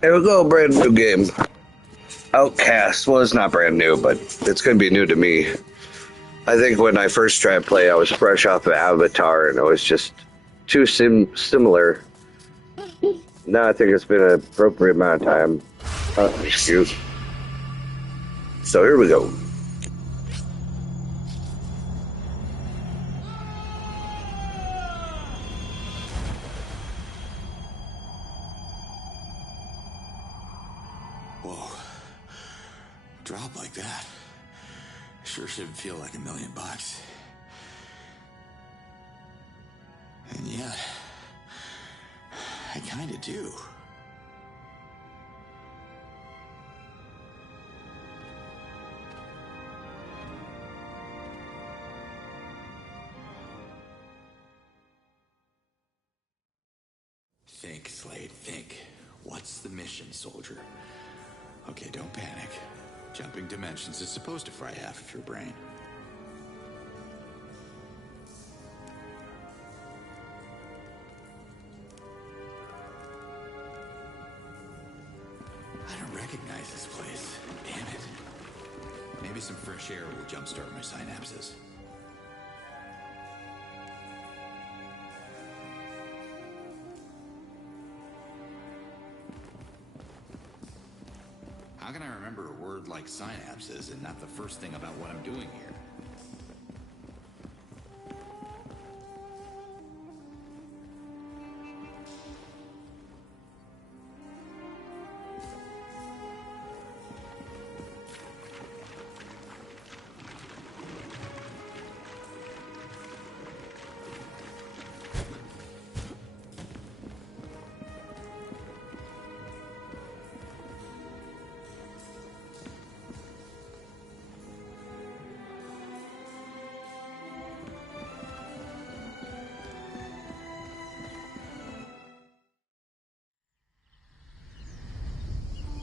Here we go, brand new game. Outcast. Well, it's not brand new, but it's going to be new to me. I think when I first tried to play, I was fresh off of Avatar, and it was just too similar. Now I think it's been an appropriate amount of time. Excuse. So here we go. Whoa. Drop like that. Sure shouldn't feel like $1 million. And yet, I kinda do. Think, Slade, think. What's the mission, soldier? Okay, don't panic. Jumping dimensions is supposed to fry half of your brain. I don't recognize this place. Damn it. Maybe some fresh air will jumpstart my synapses. How can I remember a word like synapses and not the first thing about what I'm doing here?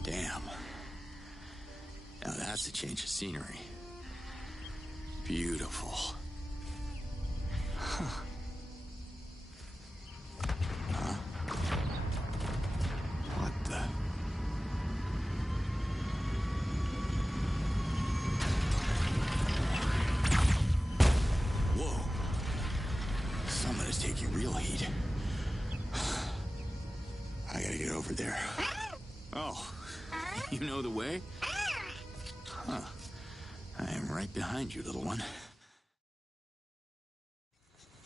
Damn. Now that's a change of scenery. Beautiful. Huh. Huh? What the? Whoa. Someone is taking real heat. I gotta get over there. Oh. You know the way? Huh. I am right behind you, little one.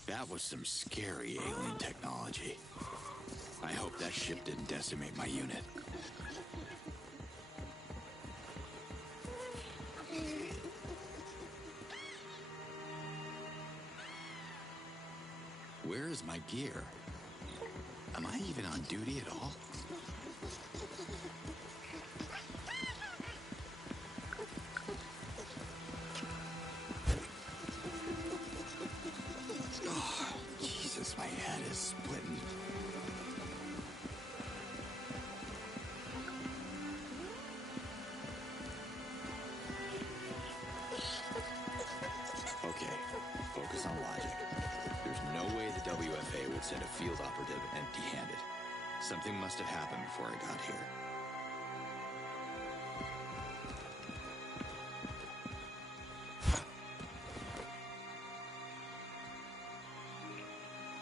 That was some scary alien technology. I hope that ship didn't decimate my unit. Where is my gear? Am I even on duty at all? My head is splitting. Okay, focus on logic. There's no way the WFA would send a field operative empty-handed. Something must have happened before I got here.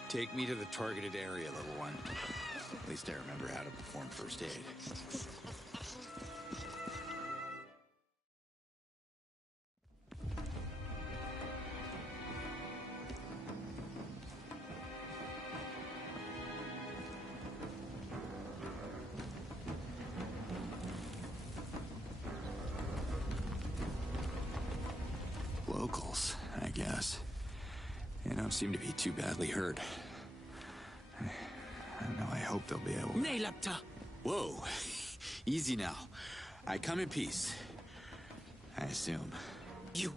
Take me to the targeted area, little one. At least I remember how to perform first aid. Locals, I guess. They don't seem to be too badly hurt. I hope they'll be able to... Whoa. Easy now. I come in peace. I assume. You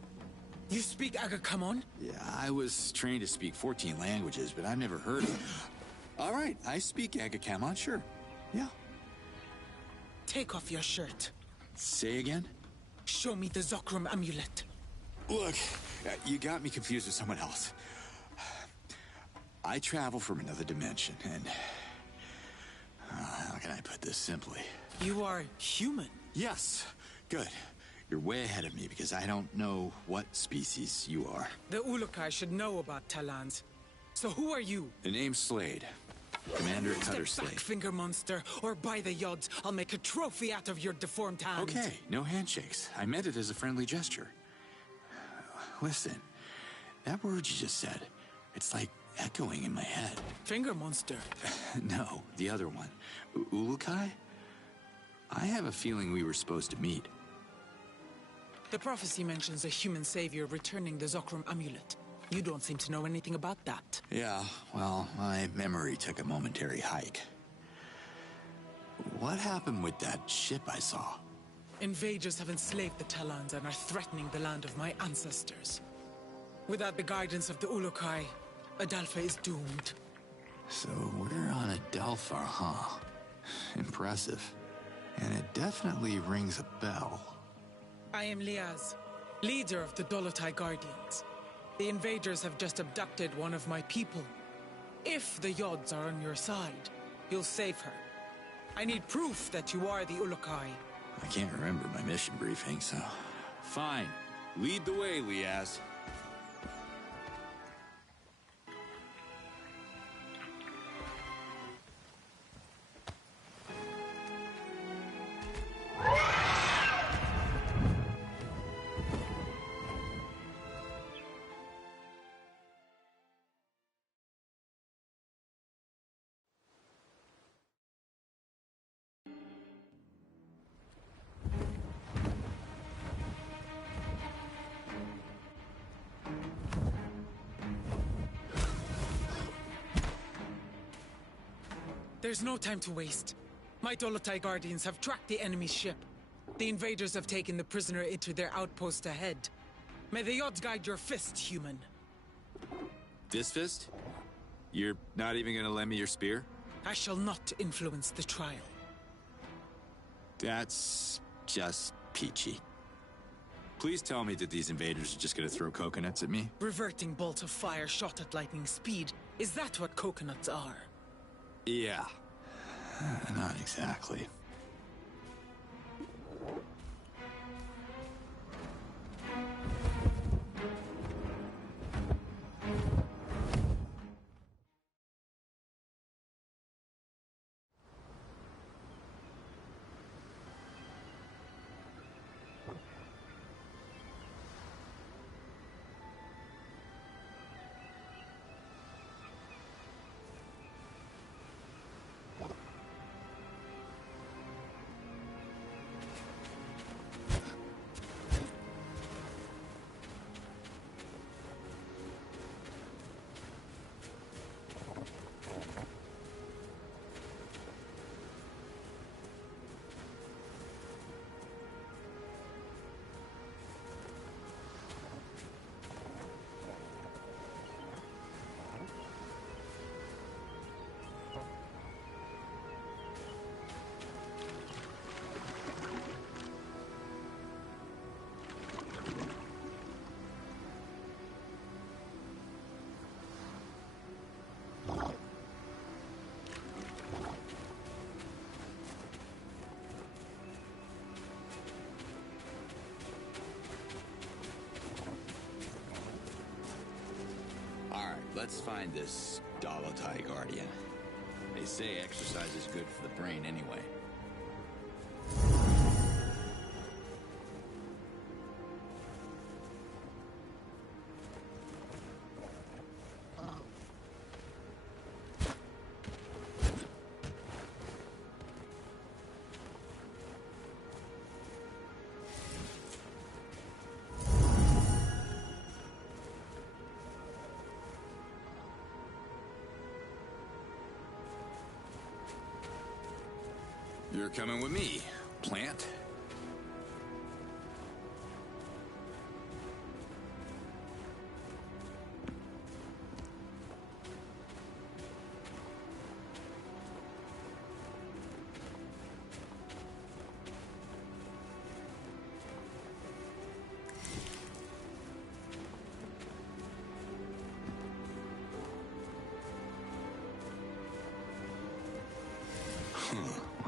speak Agakamon? Yeah, I was trained to speak 14 languages, but I've never heard of... All right, I speak Agakamon, sure. Yeah. Take off your shirt. Say again? Show me the Zokrum amulet. Look, you got me confused with someone else. I travel from another dimension, and... how can I put this simply. You are human. Yes, good. You're way ahead of me because I don't know what species you are. The Ulukai should know about Talans. So who are you? The name's Slade. Commander at Cutter Step back, Slade. finger monster, or by the yods, I'll make a trophy out of your deformed hand. Okay, no handshakes. I meant it as a friendly gesture. Listen, that word you just said, it's like echoing in my head. Finger monster. No, the other one. Ulukai? I have a feeling we were supposed to meet. The prophecy mentions a human savior returning the Zokrom amulet. You don't seem to know anything about that. Yeah, well, my memory took a momentary hike. What happened with that ship I saw? Invaders have enslaved the Talans and are threatening the land of my ancestors. Without the guidance of the Ulukai, Adalfa is doomed. So we're on Adelphar, huh? Impressive. And it definitely rings a bell. I am Liaz, leader of the Dolotai Guardians. The invaders have just abducted one of my people. If the Yods are on your side, you'll save her. I need proof that you are the Ulukai. I can't remember my mission briefing, so... Fine. Lead the way, Liaz. There's no time to waste. My Dolotai Guardians have tracked the enemy's ship. The invaders have taken the prisoner into their outpost ahead. May the odds guide your fist, human. This fist? You're not even gonna lend me your spear? I shall not influence the trial. That's just peachy. Please tell me that these invaders are just gonna throw coconuts at me? Reverting bolts of fire shot at lightning speed. Is that what coconuts are? Yeah. Not exactly. Alright, let's find this Dolotai Guardian. They say exercise is good for the brain anyway. You're coming with me, plant.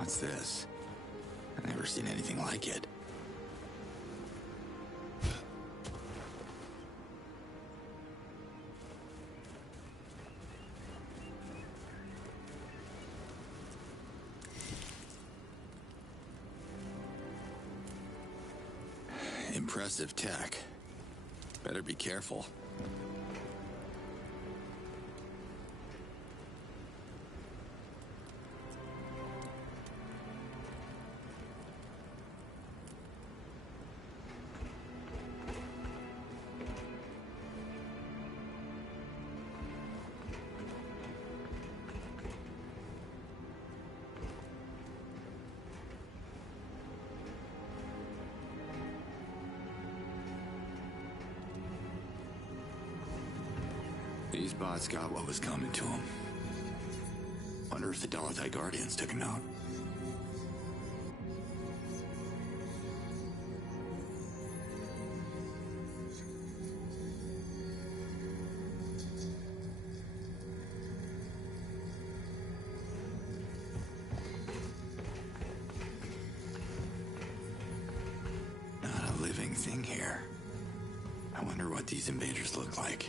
What's this? I've never seen anything like it. Impressive tech. Better be careful. These bots got what was coming to them. Wonder if the Dolothai Guardians took a note. Not a living thing here. I wonder what these invaders look like.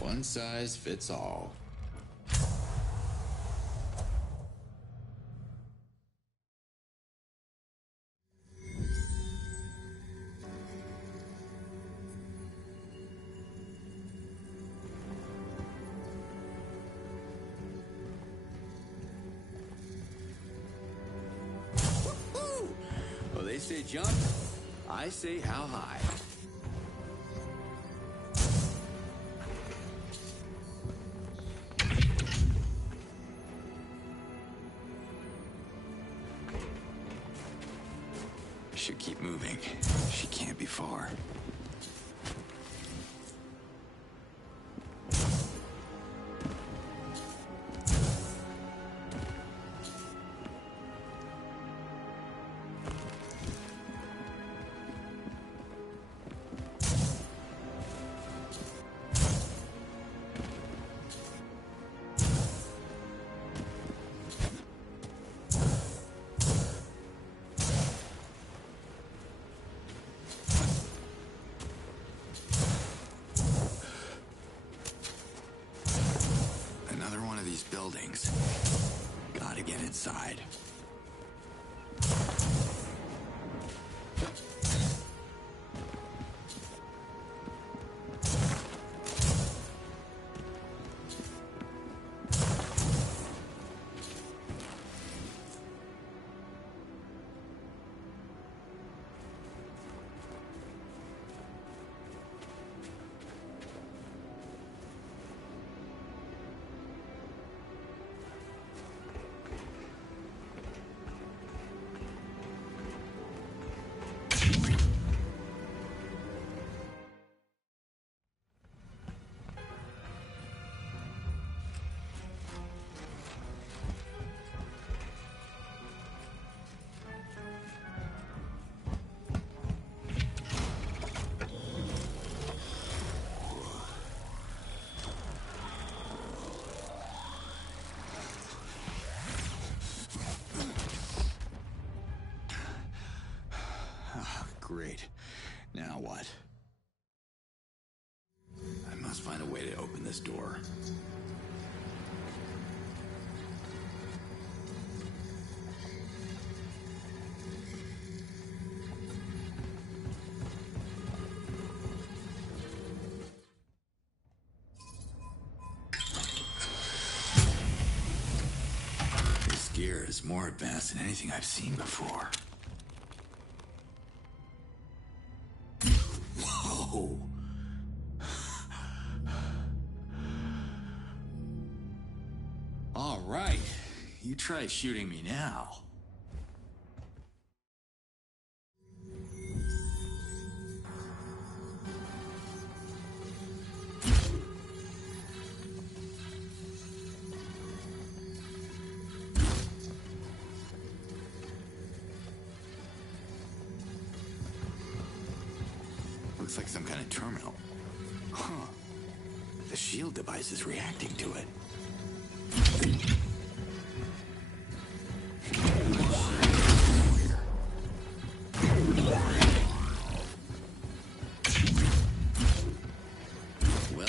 One size fits all. Woo-hoo! Well, they say jump, I say how high. Should keep moving. She can't be far. Buildings. Gotta get inside. Great. Now what? I must find a way to open this door. This gear is more advanced than anything I've seen before. Whoa! All right. You You try shooting me now. Looks like some kind of terminal. Huh. The shield device is reacting to it. Well...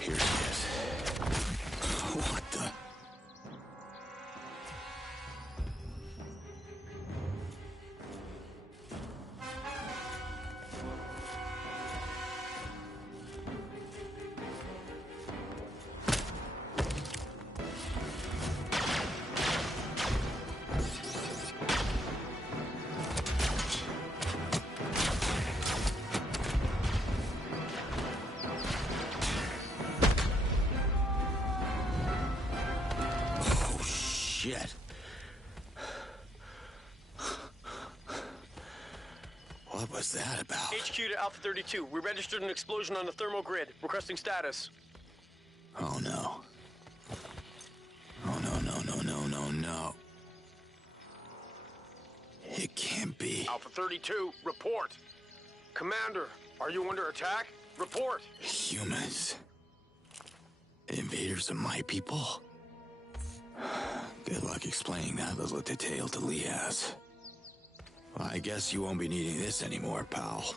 Here she is. What the... Shit. What was that about? HQ to Alpha 32. We registered an explosion on the thermal grid. Requesting status. Oh no. Oh no. It can't be. Alpha 32, report. Commander, are you under attack? Report. Humans. Invaders of my people? Good luck explaining that little detail to Liaz. Well, I guess you won't be needing this anymore, pal.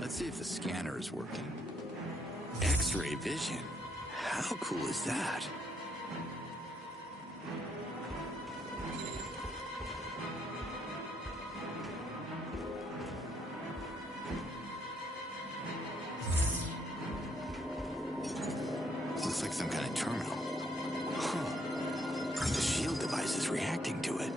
Let's see if the scanner is working. X-ray vision? How cool is that? Looks like some kind of terminal. Huh. The shield device is reacting to it.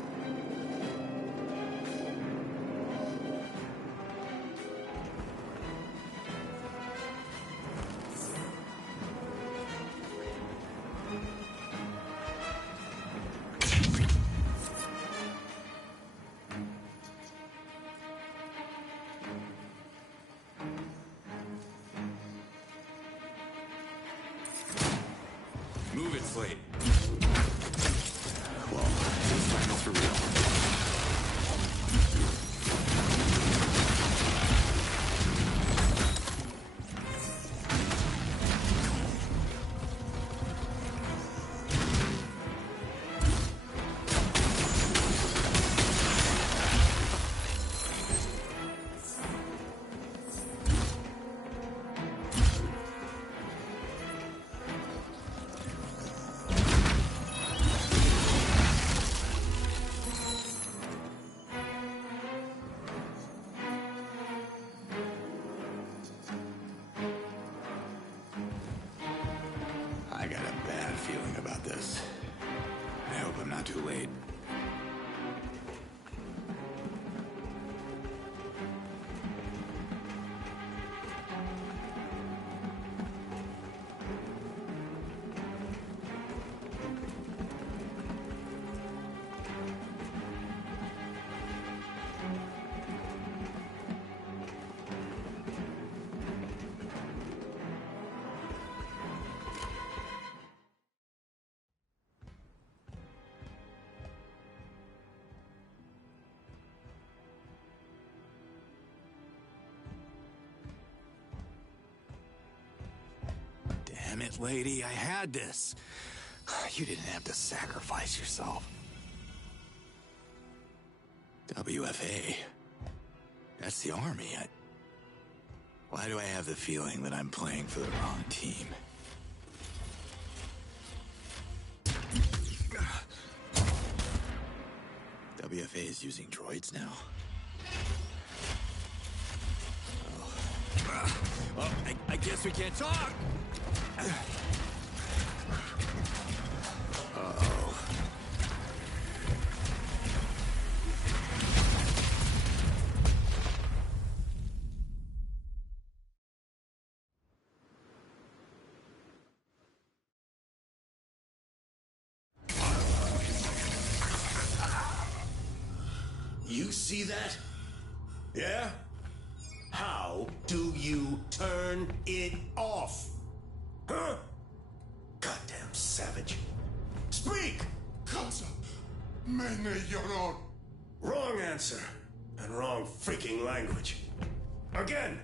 Slate. Well, this time it's for real. I got a bad feeling about this. I hope I'm not too late. Damn it, lady, I had this. You didn't have to sacrifice yourself. WFA. That's the army. Why do I have the feeling that I'm playing for the wrong team? WFA is using droids now? Well, I guess we can't talk! Uh-oh. You see that? Yeah? How do you turn it off? Huh? Goddamn savage. Speak! Casa, mene llorón. Wrong answer. And wrong freaking language. Again!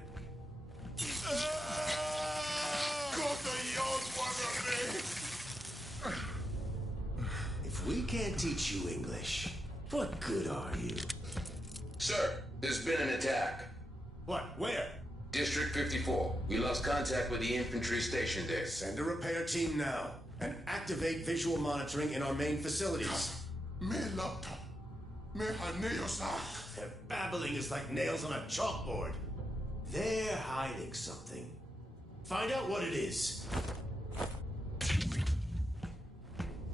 If we can't teach you English, what good are you? Sir, there's been an attack. What? Where? District 54. We lost contact with the infantry station there. Send a repair team now and activate visual monitoring in our main facilities. Me laptop. Me haneos. Their babbling is like nails on a chalkboard. They're hiding something. Find out what it is.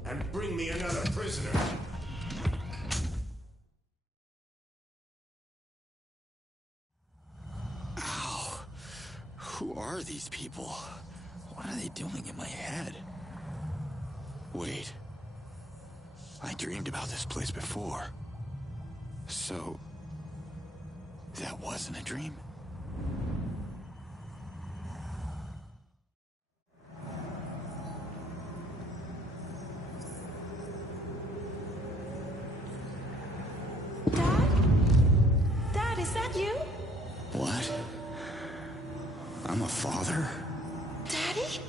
And bring me another prisoner. Ow. Who are these people? What are they doing in my head? Wait. I dreamed about this place before. So... that wasn't a dream? Dad? Dad, is that you? What? I'm a father? Daddy?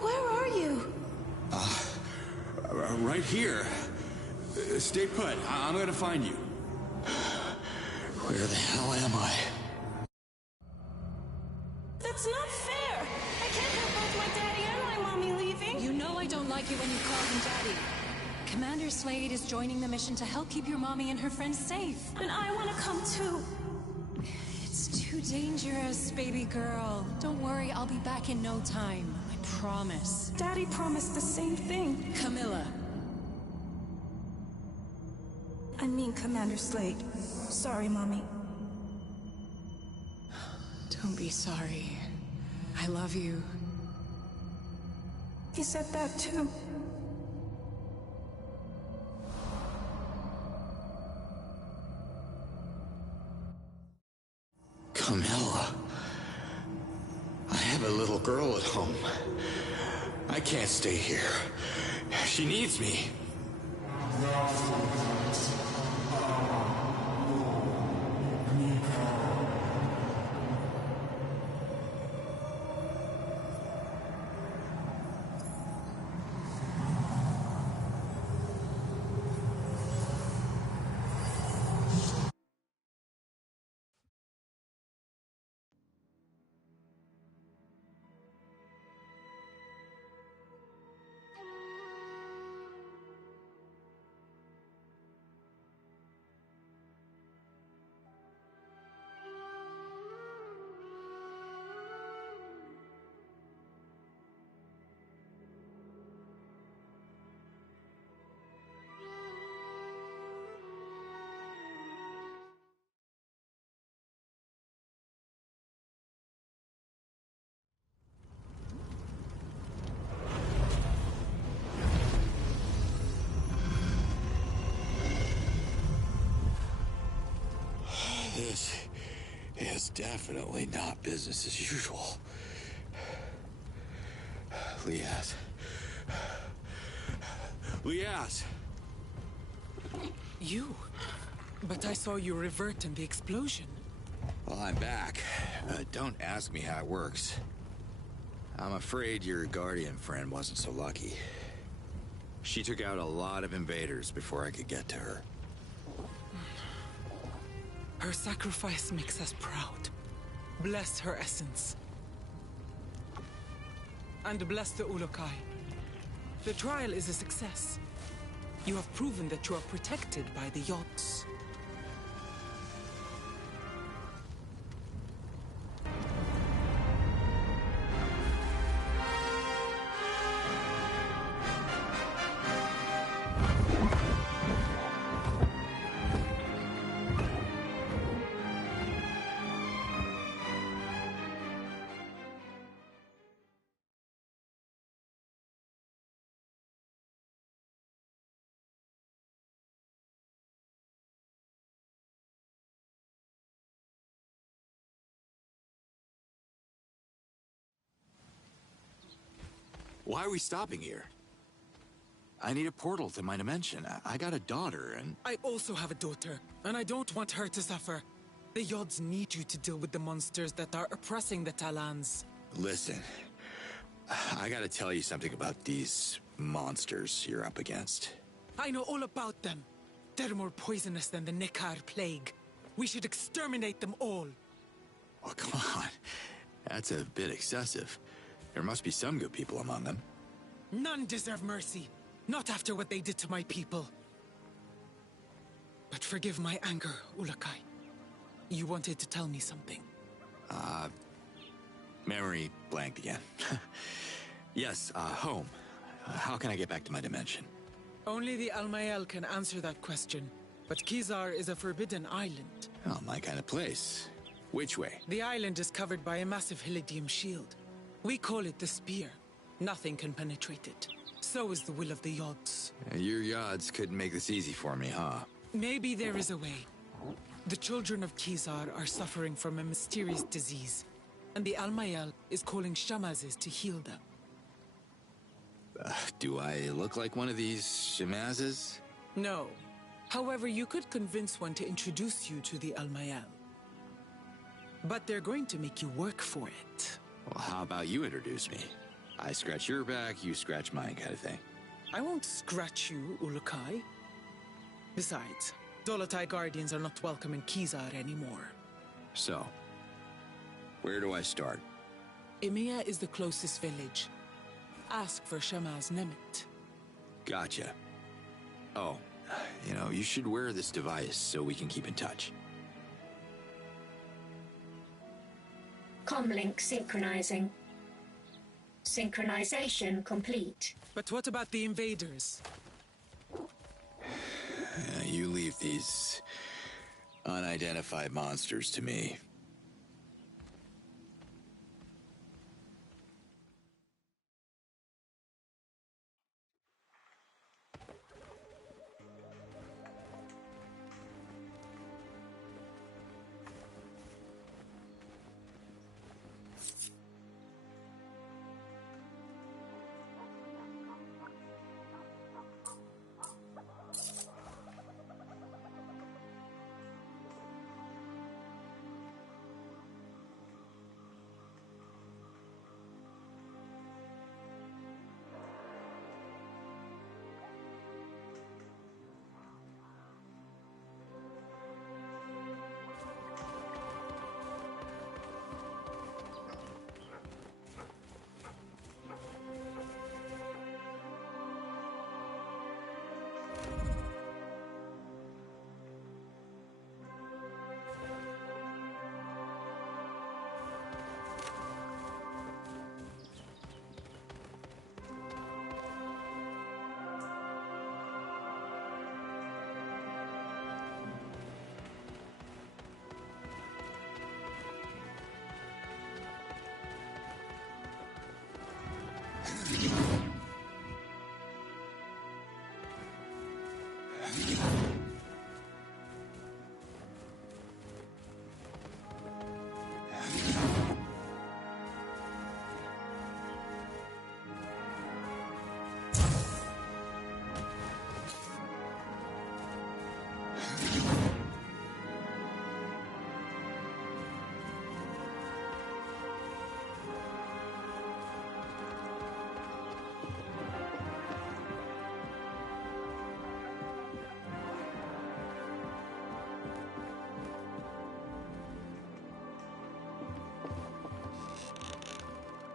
Where are you? Right here. Stay put. I'm gonna find you. Where the hell am I? That's not fair! I can't have both my daddy and my mommy leaving! You know I don't like it when you call him daddy. Commander Slade is joining the mission to help keep your mommy and her friends safe. And I want to come too. It's too dangerous, baby girl. Don't worry, I'll be back in no time. I promise. Daddy promised the same thing. Camilla. I mean Commander Slade. Sorry, Mommy. Don't be sorry. I love you. He said that too. Camilla. I haven't have a little girl at home. I can't stay here. She needs me. This is definitely not business as usual. Liaz. Liaz! You? But I saw you revert in the explosion. Well, I'm back. Don't ask me how it works. I'm afraid your guardian friend wasn't so lucky. She took out a lot of invaders before I could get to her. Her sacrifice makes us proud. Bless her essence. And bless the Ulukai. The trial is a success. You have proven that you are protected by the yachts. Why are we stopping here? I need a portal to my dimension. I got a daughter, and... I also have a daughter, and I don't want her to suffer. The Yods need you to deal with the monsters that are oppressing the Talans. Listen, I gotta tell you something about these monsters you're up against. I know all about them. They're more poisonous than the Nekar plague. We should exterminate them all. Oh, come on. That's a bit excessive. There must be some good people among them. None deserve mercy. Not after what they did to my people. But forgive my anger, Ulukai. You wanted to tell me something. Memory blanked again. Yes, home. How can I get back to my dimension? Only the Almael can answer that question. But Kizar is a forbidden island. Oh, my kind of place. Which way? The island is covered by a massive Helidium shield. We call it the Spear. Nothing can penetrate it. So is the will of the Yods. Your Yods couldn't make this easy for me, huh? Maybe there is a way. The children of Kizar are suffering from a mysterious disease, and the Almael is calling Shamazes to heal them. Do I look like one of these Shamazes? No. However, you could convince one to introduce you to the Almael. But they're going to make you work for it. Well, how about you introduce me? I scratch your back, you scratch mine kind of thing. I won't scratch you, Ulukai. Besides, Dolotai Guardians are not welcome in Kizar anymore. So, where do I start? Emiya is the closest village. Ask for Shamaz Nemet. Gotcha. Oh, you should wear this device so we can keep in touch. Comlink synchronizing. Synchronization complete. But what about the invaders? You leave these unidentified monsters to me.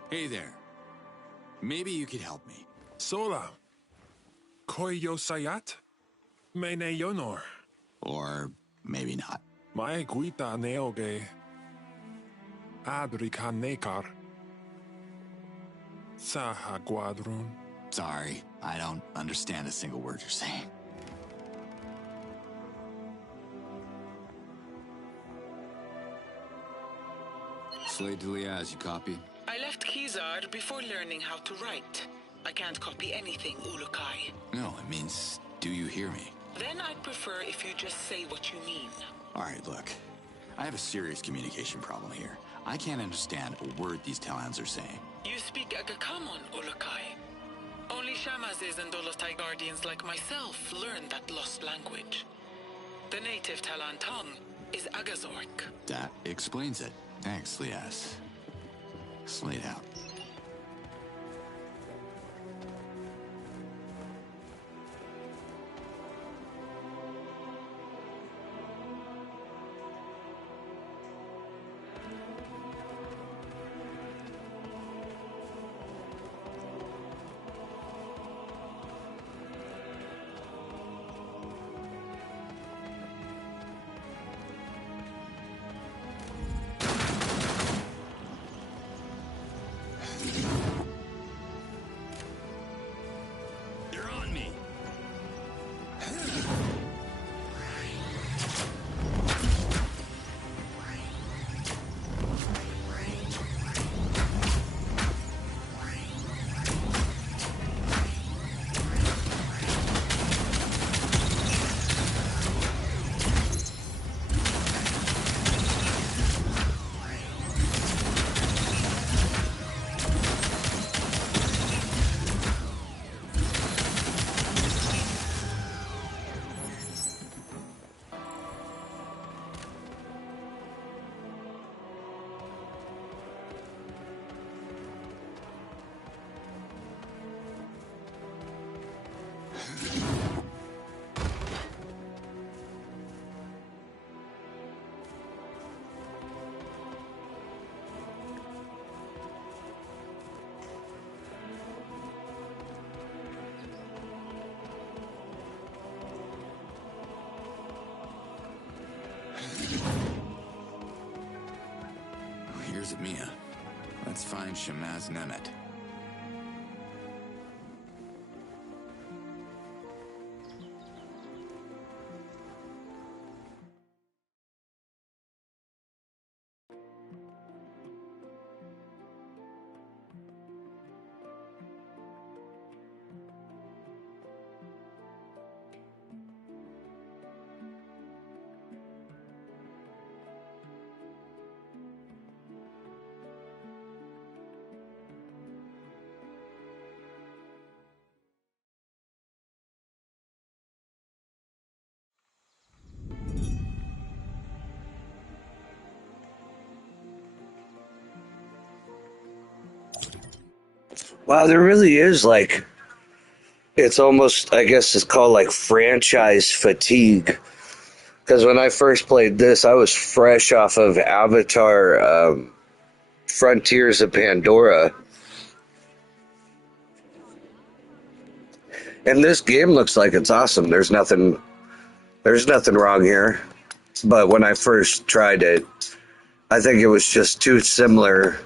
Hey there. Maybe you could help me. Sola. Koyo sayat? Mene yonor. Or maybe not. Mae guita neoge. Adrika nekar. Saha guadrun. Sorry, I don't understand a single word you're saying. Slade to Liaz, you copy? I left Kizar before learning how to write. I can't copy anything, Ulukai. No, it means, do you hear me? Then I'd prefer if you just say what you mean. Alright, look. I have a serious communication problem here. I can't understand a word these Talons are saying. You speak Agakamon, Ulukai. Only Shamazes and Dolotai Guardians like myself learn that lost language. The native Talon tongue is Agazork. That explains it. Thanks, Liaz. Slate out. Here's Mia. Let's find Shamaz Nemet. Wow, there really is like, it's almost, I guess it's called like franchise fatigue. Because when I first played this, I was fresh off of Avatar Frontiers of Pandora. And this game looks like it's awesome. There's nothing wrong here. But when I first tried it, I think it was just too similar.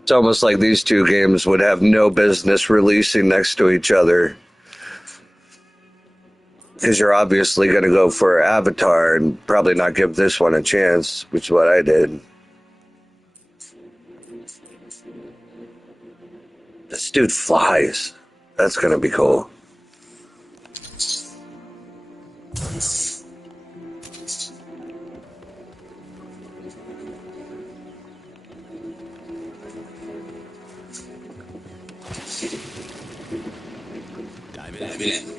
It's almost like these two games would have no business releasing next to each other. Because you're obviously going to go for Avatar and probably not give this one a chance, which is what I did. This dude flies. That's gonna be cool. Dive it in.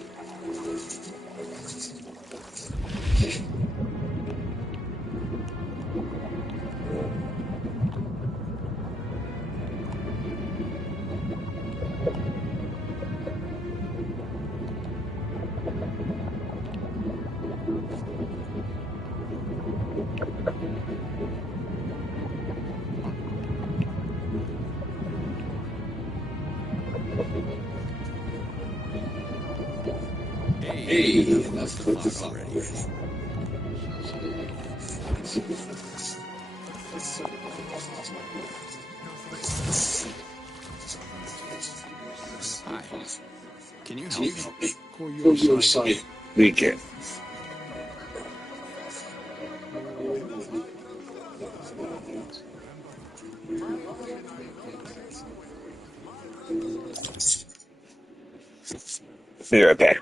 Hey, enough to fuss already. Hi. Can you help me? Go your side. We can. Be right back.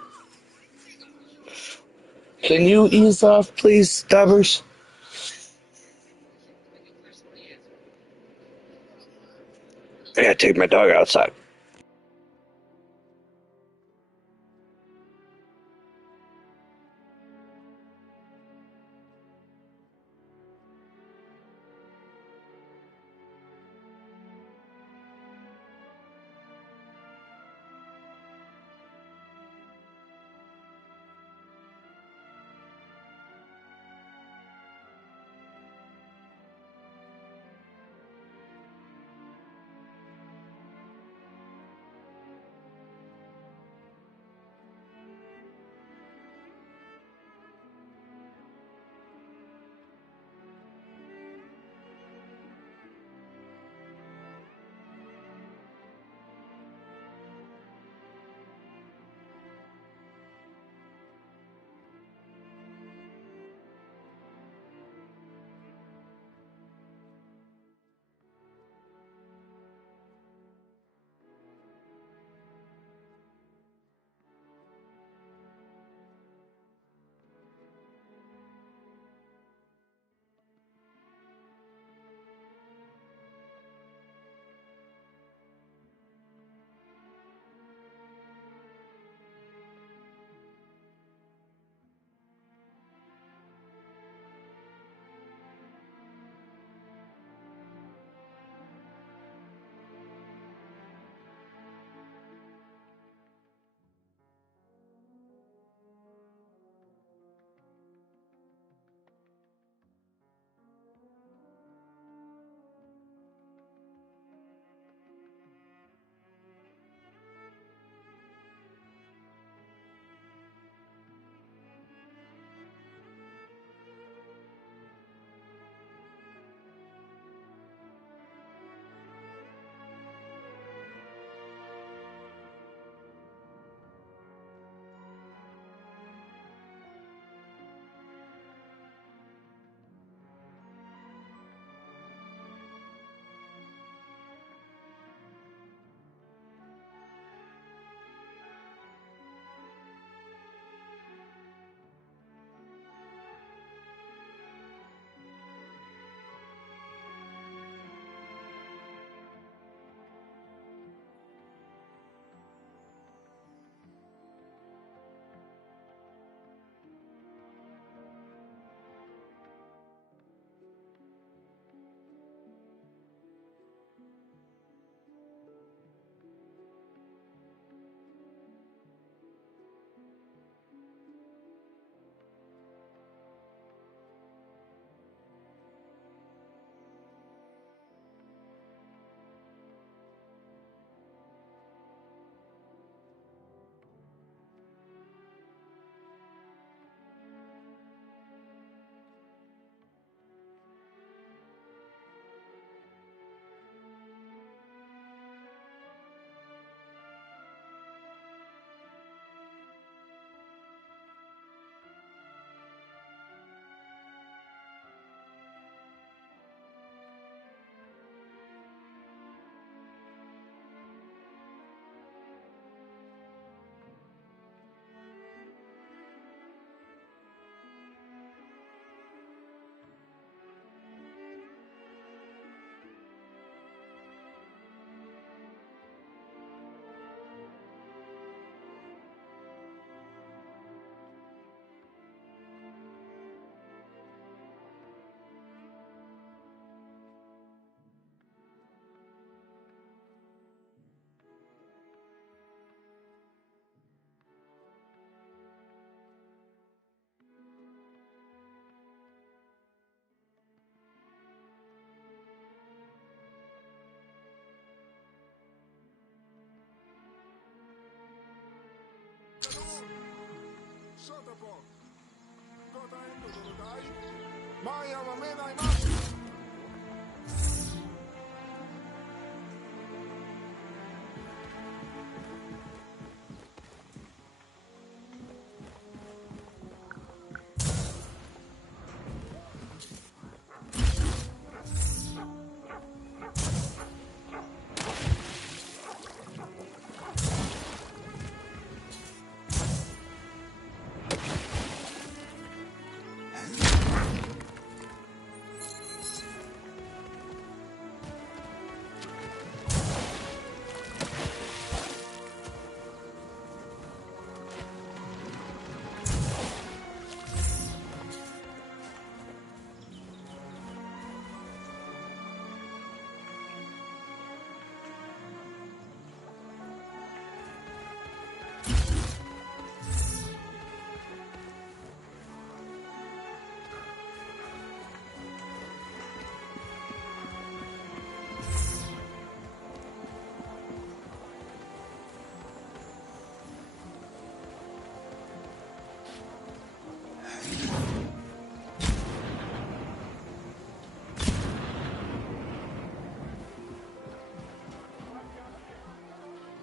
Can you ease off, please, Stubbers? I gotta take my dog outside.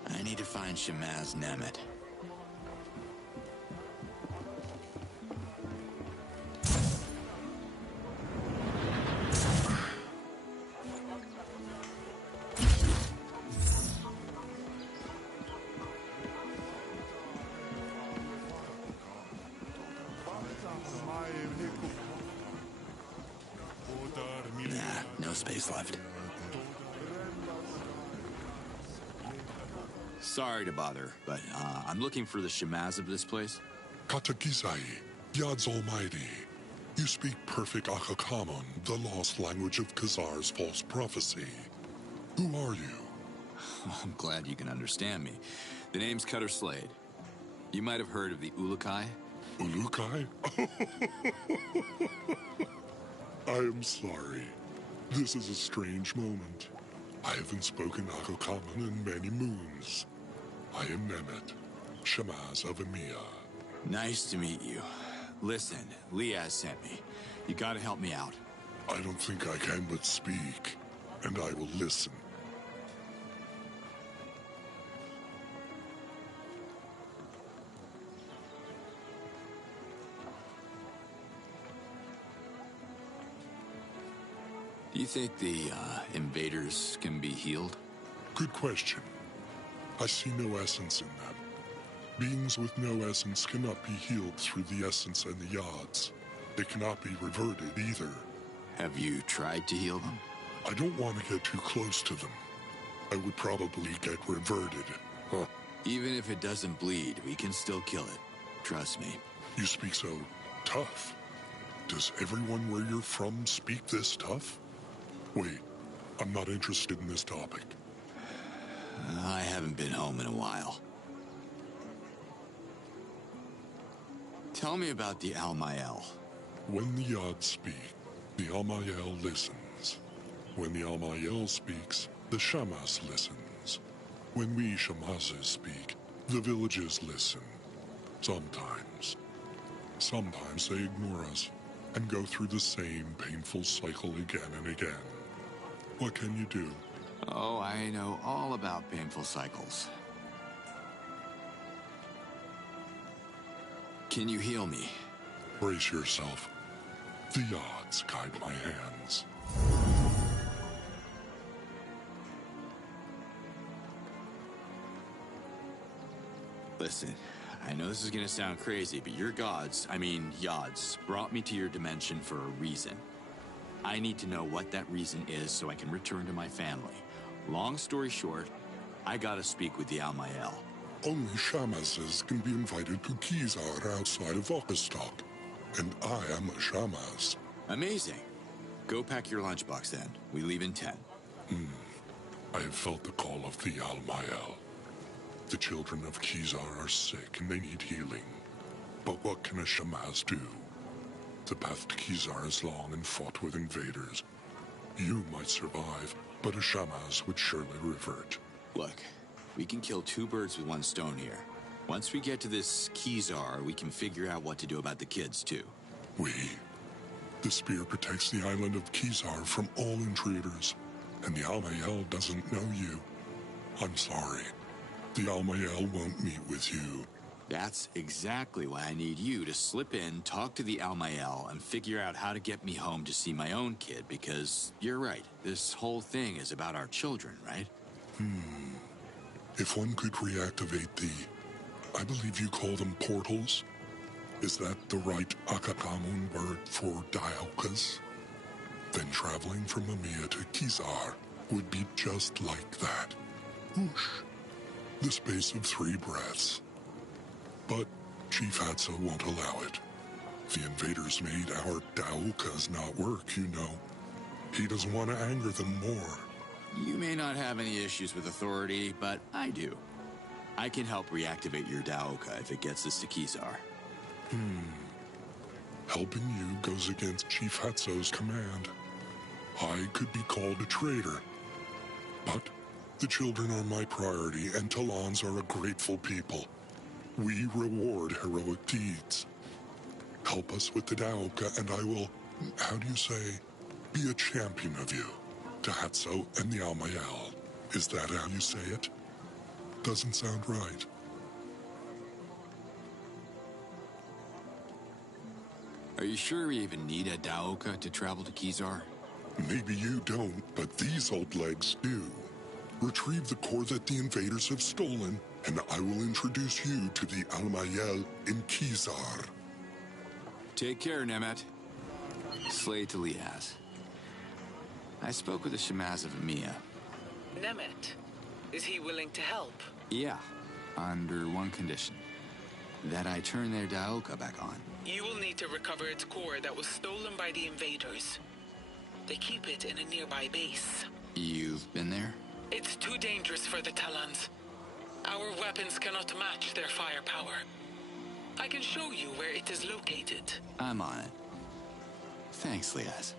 I need to find Shamaz Nemet. Nah, no space left. Sorry to bother, but I'm looking for the Shamaz of this place. Katakizai, Yad's Almighty. You speak perfect Akakamon, the lost language of Khazar's false prophecy. Who are you? I'm glad you can understand me. The name's Cutter Slade. You might have heard of the Ulukai. Ulukai? I am sorry. This is a strange moment. I haven't spoken Akakamon in many moons. I am Nemet, Shamaz of Emiya. Nice to meet you. Listen, Liaz sent me. You gotta help me out. I don't think I can but speak, and I will listen. Do you think the invaders can be healed? Good question. I see no essence in them. Beings with no essence cannot be healed through the essence and the Yads. They cannot be reverted either. Have you tried to heal them? I don't want to get too close to them. I would probably get reverted. Huh. Even if it doesn't bleed, we can still kill it. Trust me. You speak so tough. Does everyone where you're from speak this tough? Wait, I'm not interested in this topic. I haven't been home in a while. Tell me about the Almael. When the Yad speak, the Almael listens. When the Almael speaks, the Shamas listens. When we Shamazes speak, the villages listen. Sometimes. Sometimes they ignore us and go through the same painful cycle again and again. What can you do? Oh, I know all about painful cycles. Can you heal me? Brace yourself. The Yads guide my hands. Listen, I know this is gonna sound crazy, but your gods, Yads, brought me to your dimension for a reason. I need to know what that reason is so I can return to my family. Long story short, I gotta speak with the Almael. Only Shamazes can be invited to Kizar outside of Okastok, and I am a Shamaz. Amazing. Go pack your lunchbox then. We leave in 10. I have felt the call of the Almael. The children of Kizar are sick and they need healing. But what can a Shamaz do? The path to Kizar is long and fought with invaders. You might survive, but a Shamaz would surely revert. Look, we can kill two birds with one stone here. Once we get to this Kizar, we can figure out what to do about the kids, too. The spear protects the island of Kizar from all intruders, and the Almayel doesn't know you. I'm sorry. The Almayel won't meet with you. That's exactly why I need you to slip in, talk to the Almayel, and figure out how to get me home to see my own kid, because you're right. This whole thing is about our children, right? If one could reactivate I believe you call them portals? Is that the right Akakamun word for Dialkas? Then traveling from Mamiya to Kizar would be just like that. Whoosh. The space of 3 breaths. But Chief Hatso won't allow it. The invaders made our Daokas not work, you know. He doesn't want to anger them more. You may not have any issues with authority, but I do. I can help reactivate your Daoka if it gets us to Kizar. Helping you goes against Chief Hatso's command. I could be called a traitor. But the children are my priority, and Talons are a grateful people. We reward heroic deeds. Help us with the Daoka, and I will, how do you say, be a champion of you. To Hatso and the Almayel. Is that how you say it? Doesn't sound right. Are you sure we even need a Daoka to travel to Kizar? Maybe you don't, but these old legs do. Retrieve the core that the invaders have stolen, and I will introduce you to the Almayel in Kizar. Take care, Nemet. Slay to Liaz. I spoke with the Shamaz of Mia. Nemet, is he willing to help? Yeah, under one condition. That I turn their Daoka back on. You will need to recover its core that was stolen by the invaders. They keep it in a nearby base. You've been there? It's too dangerous for the Talons. Our weapons cannot match their firepower. I can show you where it is located. I'm on it. Thanks, Liaz.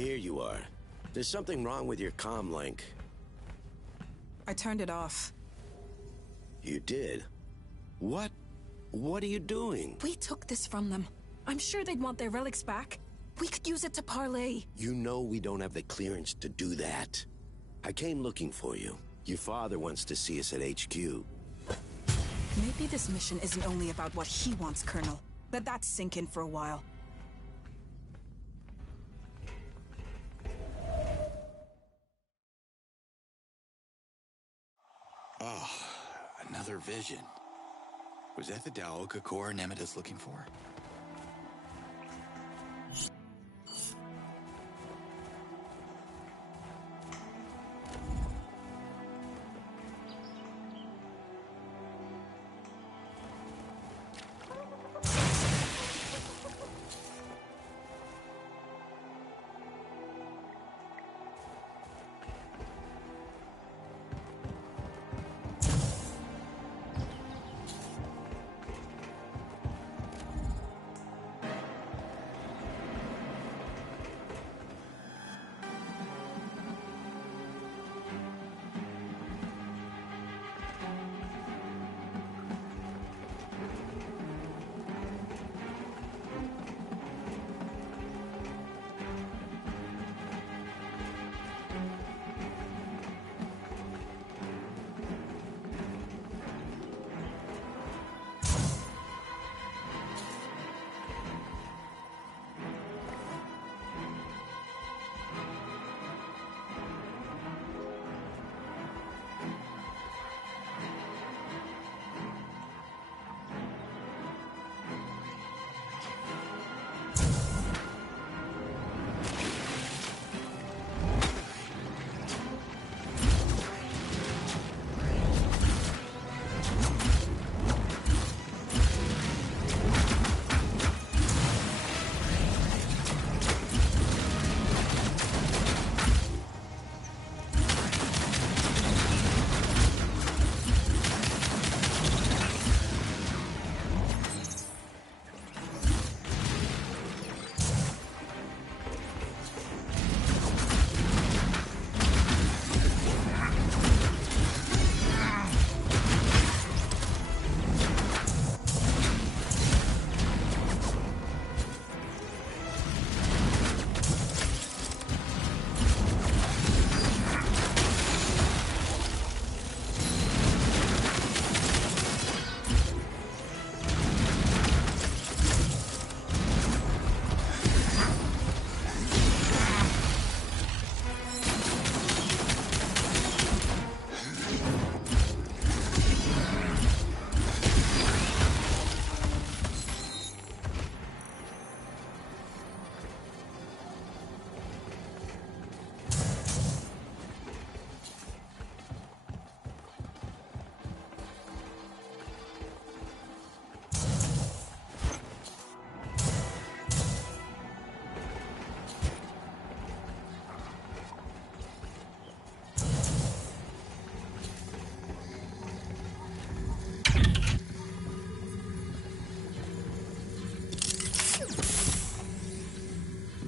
Here you are. There's something wrong with your comm link. I turned it off. You did? What? What are you doing? We took this from them. I'm sure they'd want their relics back. We could use it to parlay. You know we don't have the clearance to do that. I came looking for you. Your father wants to see us at HQ. Maybe this mission isn't only about what he wants, Colonel. Let that sink in for a while. Oh, another vision. Was that the Daoka core Nemeta's looking for?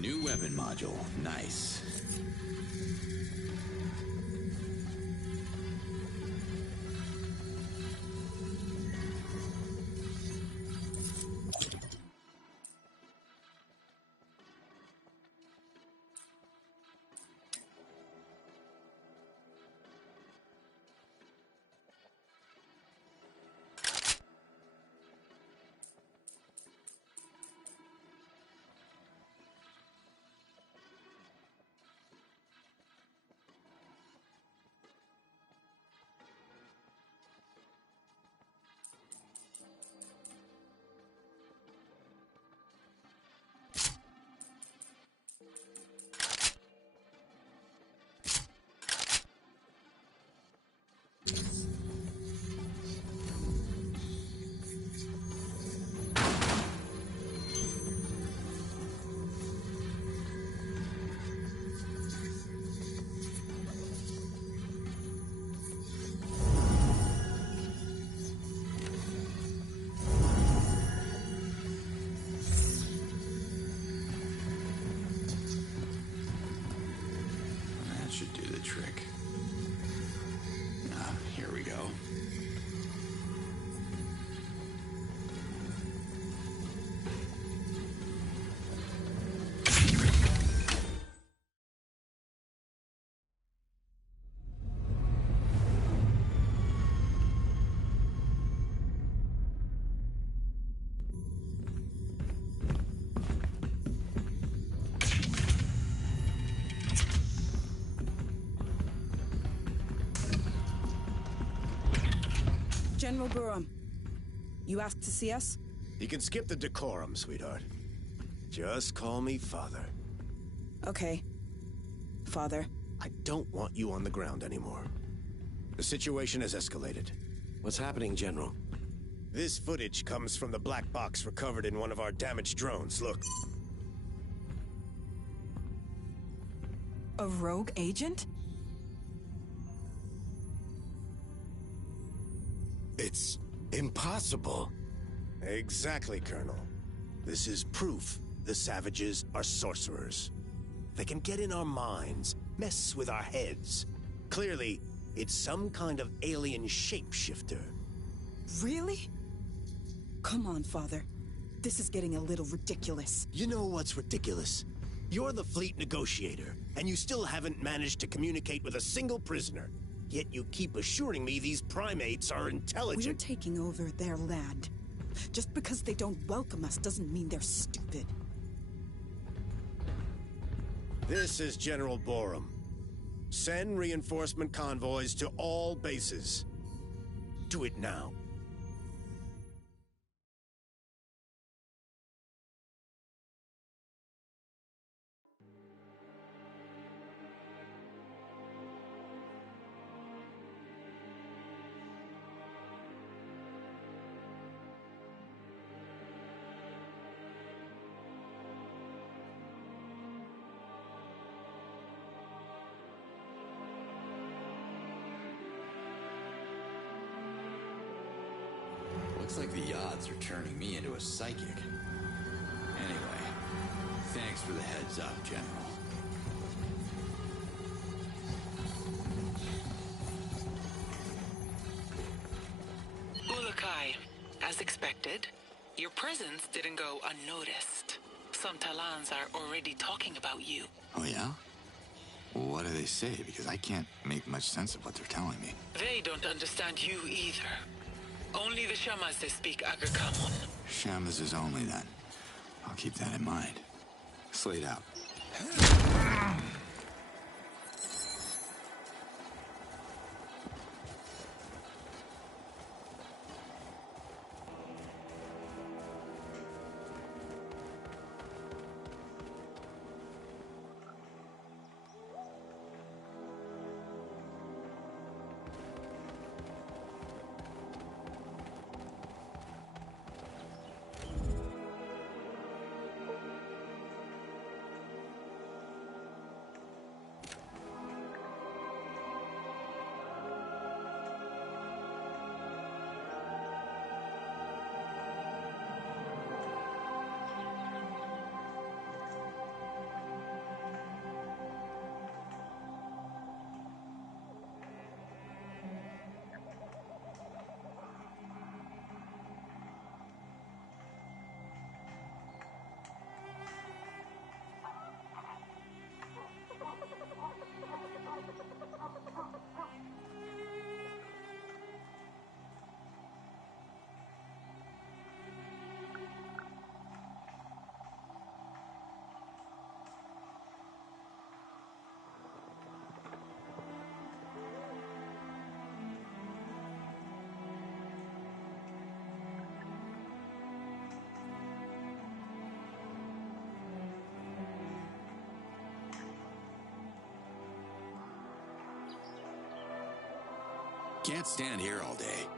New weapon module. Nice. should do the trick. Here we go. General Burham, you asked to see us? You can skip the decorum, sweetheart. Just call me Father. Okay. Father. I don't want you on the ground anymore. The situation has escalated. What's happening, General? This footage comes from the black box recovered in one of our damaged drones. Look. A rogue agent? It's impossible. Exactly, Colonel. This is proof the savages are sorcerers. They can get in our minds, mess with our heads. Clearly, it's some kind of alien shapeshifter. Really? Come on, Father. This is getting a little ridiculous. You know what's ridiculous? You're the fleet negotiator, and you still haven't managed to communicate with a single prisoner. Yet you keep assuring me these primates are intelligent. We're taking over their land. Just because they don't welcome us doesn't mean they're stupid. This is General Borum. Send reinforcement convoys to all bases. Do it now. Looks like the odds are turning me into a psychic. Anyway, thanks for the heads up, General. Ulukai, as expected, your presence didn't go unnoticed. Some Talans are already talking about you. Oh, yeah? Well, what do they say? Because I can't make much sense of what they're telling me. They don't understand you either. Only the Shamas they speak Agrikamon. Shamas is only then. I'll keep that in mind. Slate out. Can't stand here all day.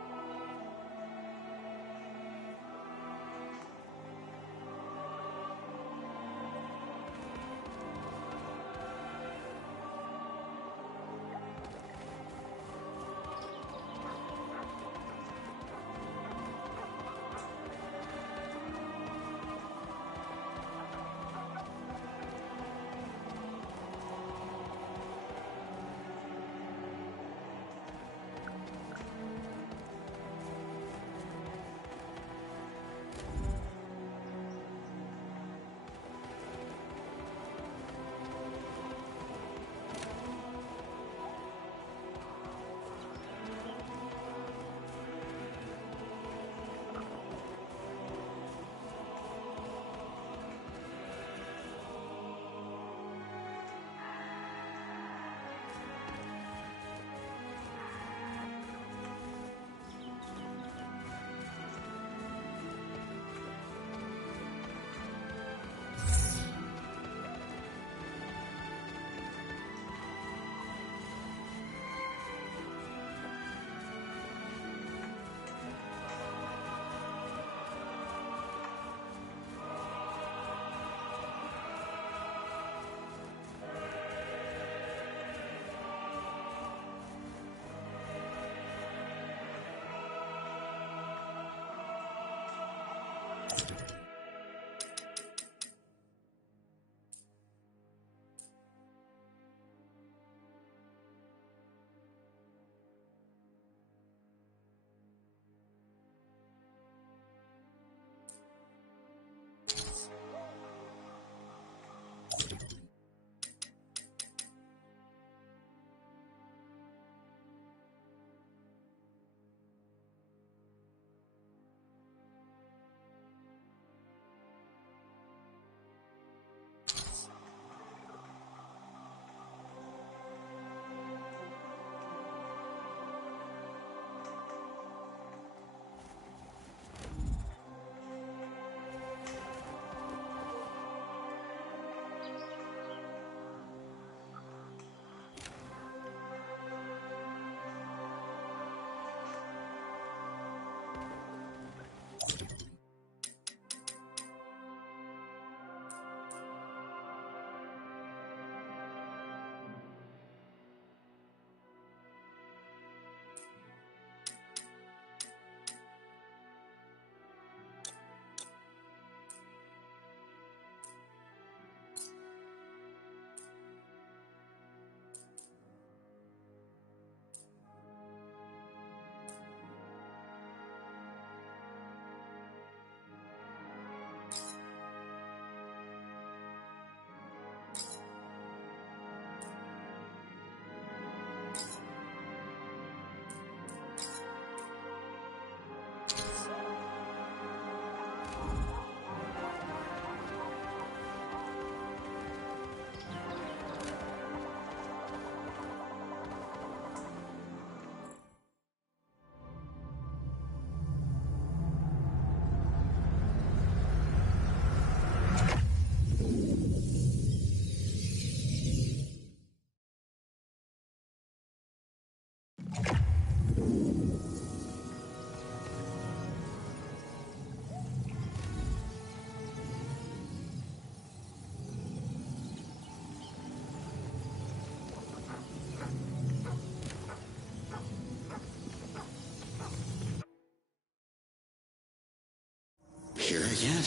Here again?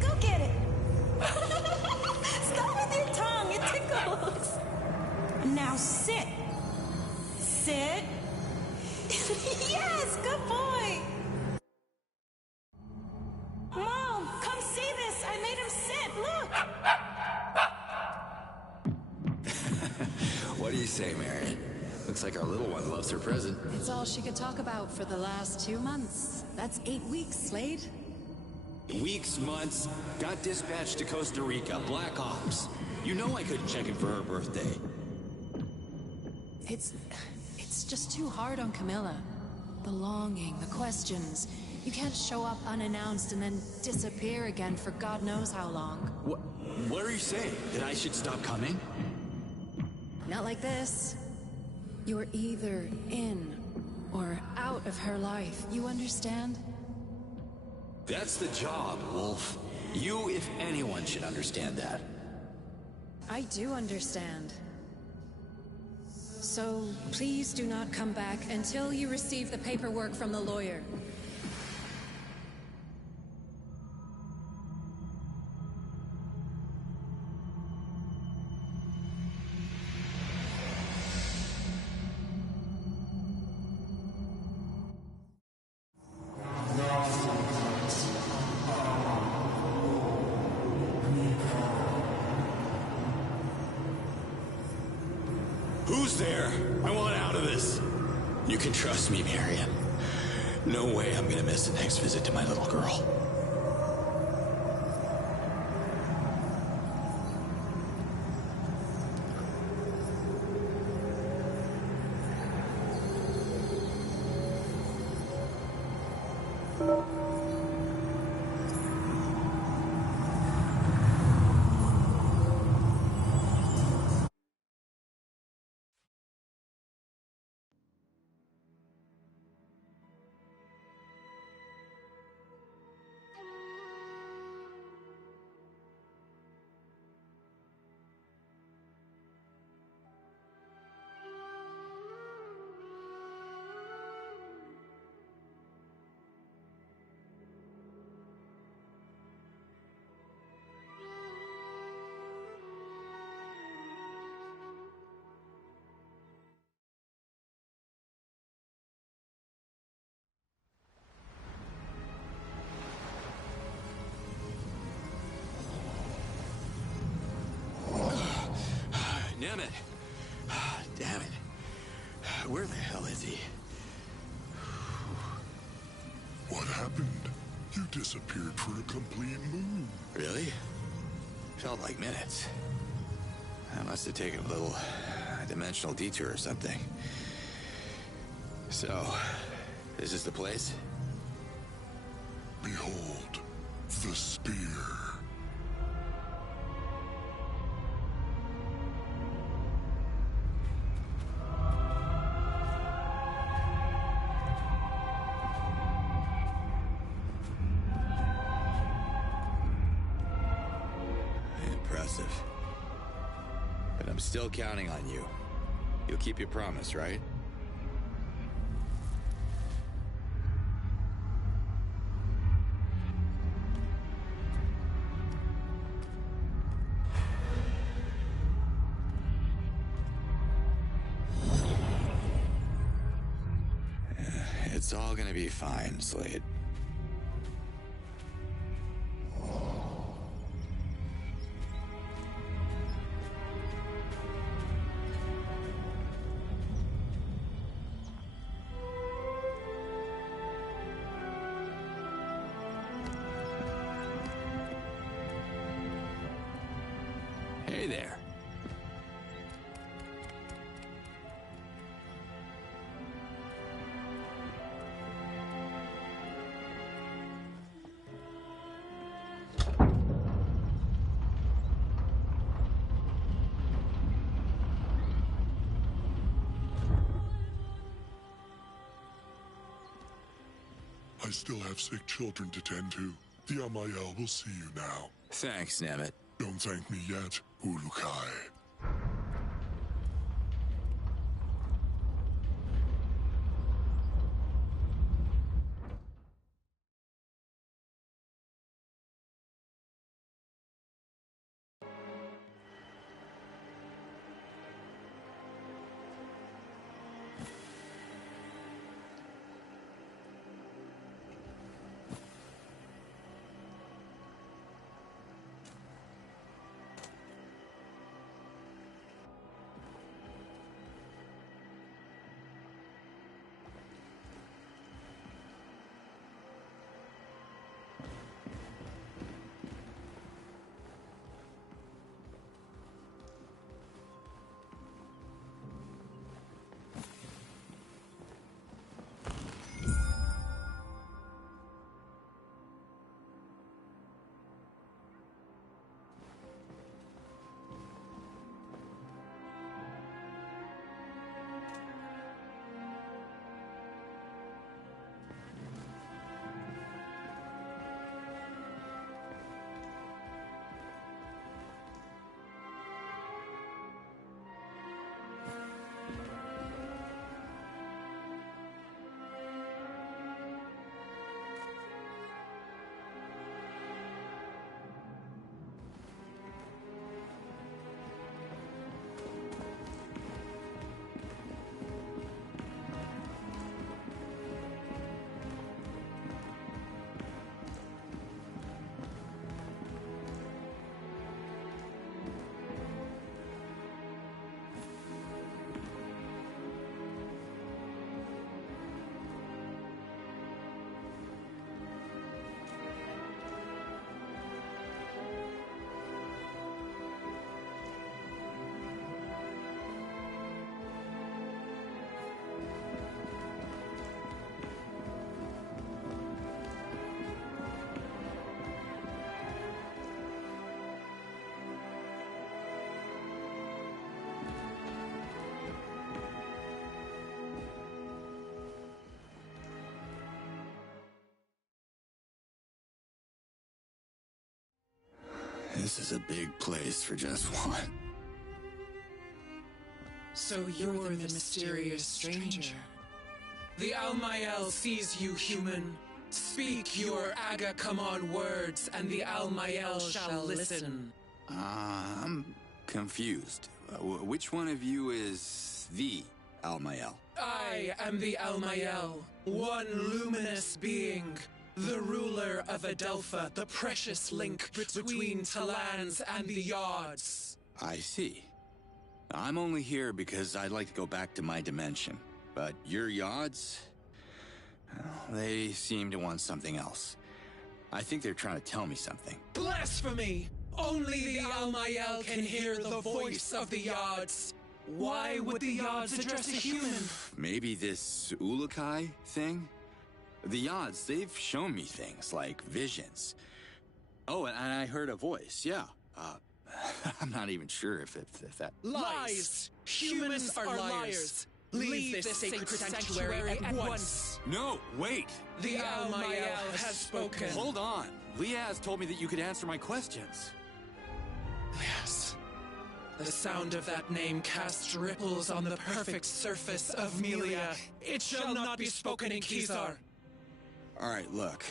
Go get it! Stop with your tongue, it tickles! Now sit. Sit. Yes, good boy! Mom, come see this! I made him sit, look! What do you say, Marion? Looks like our little one loves her present. It's all she could talk about for the last 2 months. That's 8 weeks, Slade. Weeks, months, got dispatched to Costa Rica, Black Ops. You know I couldn't check in for her birthday. It's just too hard on Camilla. The longing, the questions. You can't show up unannounced and then disappear again for God knows how long. What are you saying? That I should stop coming? Not like this. You're either in or out of her life. You understand? That's the job, Wolf. You, if anyone, should understand that. I do understand. So, please do not come back until you receive the paperwork from the lawyer. Who's there? I want out of this. You can trust me, Marion. No way I'm gonna miss the next visit to my little girl. Damn it. Damn it. Where the hell is he? What happened? You disappeared for a complete moon. Really? Felt like minutes. I must have taken a little dimensional detour or something. So, this is the place? Behold, the spear. Impressive. But I'm still counting on you. You'll keep your promise, right? It's all gonna be fine, Slade. Hey there. I still have sick children to tend to. The Almayel will see you now. Thanks, Nemeth. Don't thank me yet, Ulukai. This is a big place for just one. So you're the mysterious stranger. The Almayel sees you, human. Speak your Aga-Come-On words, and the Almayel shall listen. I'm confused. Which one of you is the Almayel? I am the Almayel, one luminous being. The ruler of Adelpha, the precious link between Talans and the Yards. I see. I'm only here because I'd like to go back to my dimension. But your Yards? Well, they seem to want something else. I think they're trying to tell me something. Blasphemy! Only the Almayel can hear the voice of the Yards. Why would the Yards address a human? Maybe this Ulukai thing? The Yards, they've shown me things like visions. Oh, and I heard a voice, yeah. I'm not even sure if that... Lies! Humans are liars! Leave this sacred sanctuary at once! No, wait! The Almayel has spoken. Hold on! Liaz told me that you could answer my questions. Liaz. The sound of that name casts ripples on the perfect surface of Melia. It shall not be spoken in Kizar. All right, look.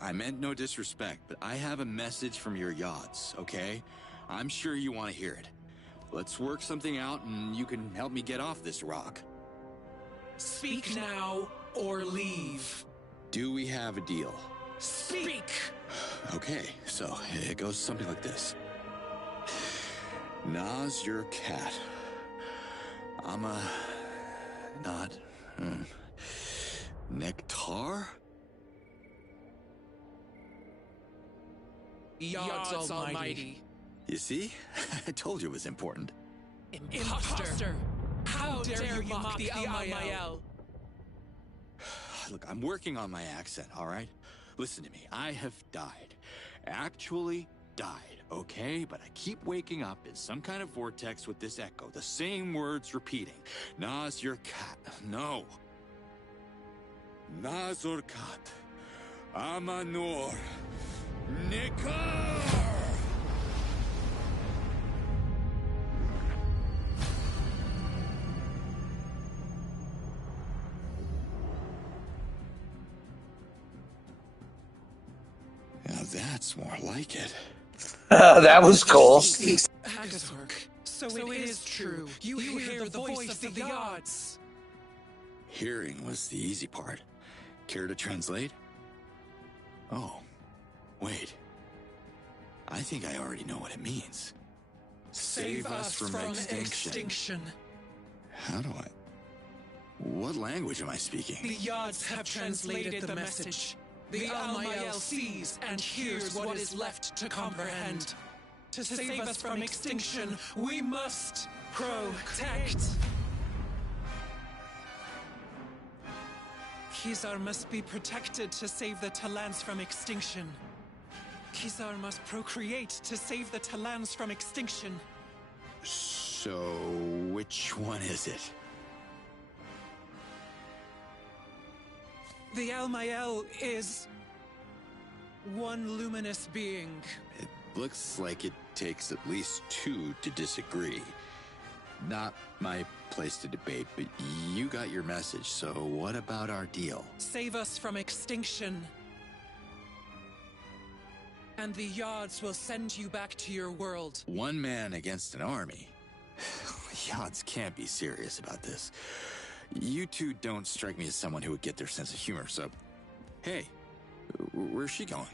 I meant no disrespect, but I have a message from your Yards, okay? I'm sure you want to hear it. Let's work something out and you can help me get off this rock. Speak now or leave. Do we have a deal? Speak! Okay, so it goes something like this. Na's your cat. I'm a... not... Nectar? Yards Almighty. You see? I told you it was important. Imposter! How dare you mock the Almayel? Look, I'm working on my accent, all right? Listen to me. I have died. Actually died, okay? But I keep waking up in some kind of vortex with this echo. The same words repeating. Na's your cat. No. Na's your cat. Amanor. Nikar! Now that's more like it. That was cool. Agathork, so it is true. You hear the voice of the odds. Hearing was the easy part. Care to translate? Oh, wait. I think I already know what it means. Save us from extinction. How do I... What language am I speaking? The odds have translated the message. The Almael sees and hears what is left to comprehend. To save us from extinction, we must protect. Kizar must be protected to save the Talans from extinction. Kizar must procreate to save the Talans from extinction. So, which one is it? The Almael is one luminous being. It looks like it takes at least two to disagree. Not my place to debate, but you got your message, so what about our deal? Save us from extinction. And the Yods will send you back to your world. One man against an army? Yods can't be serious about this. You two don't strike me as someone who would get their sense of humor, so... Hey, where's she going?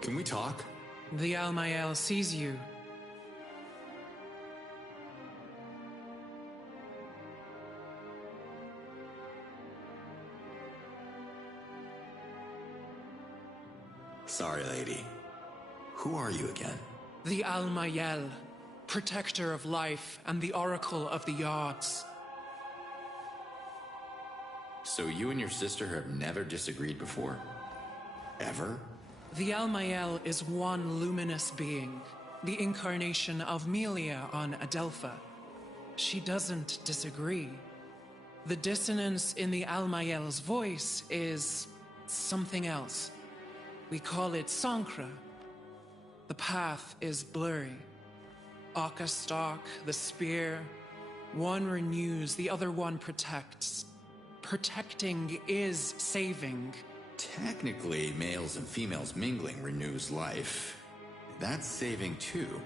Can we talk? The Almael sees you. Sorry, lady. Who are you again? The Almael, protector of life and the oracle of the Yods. So you and your sister have never disagreed before? Ever? The Almael is one luminous being, the incarnation of Melia on Adelpha. She doesn't disagree. The dissonance in the Almael's voice is something else. We call it Sankra. The path is blurry. Aka stalk, the spear. One renews, the other one protects. Protecting is saving. Technically, males and females mingling renews life. That's saving too.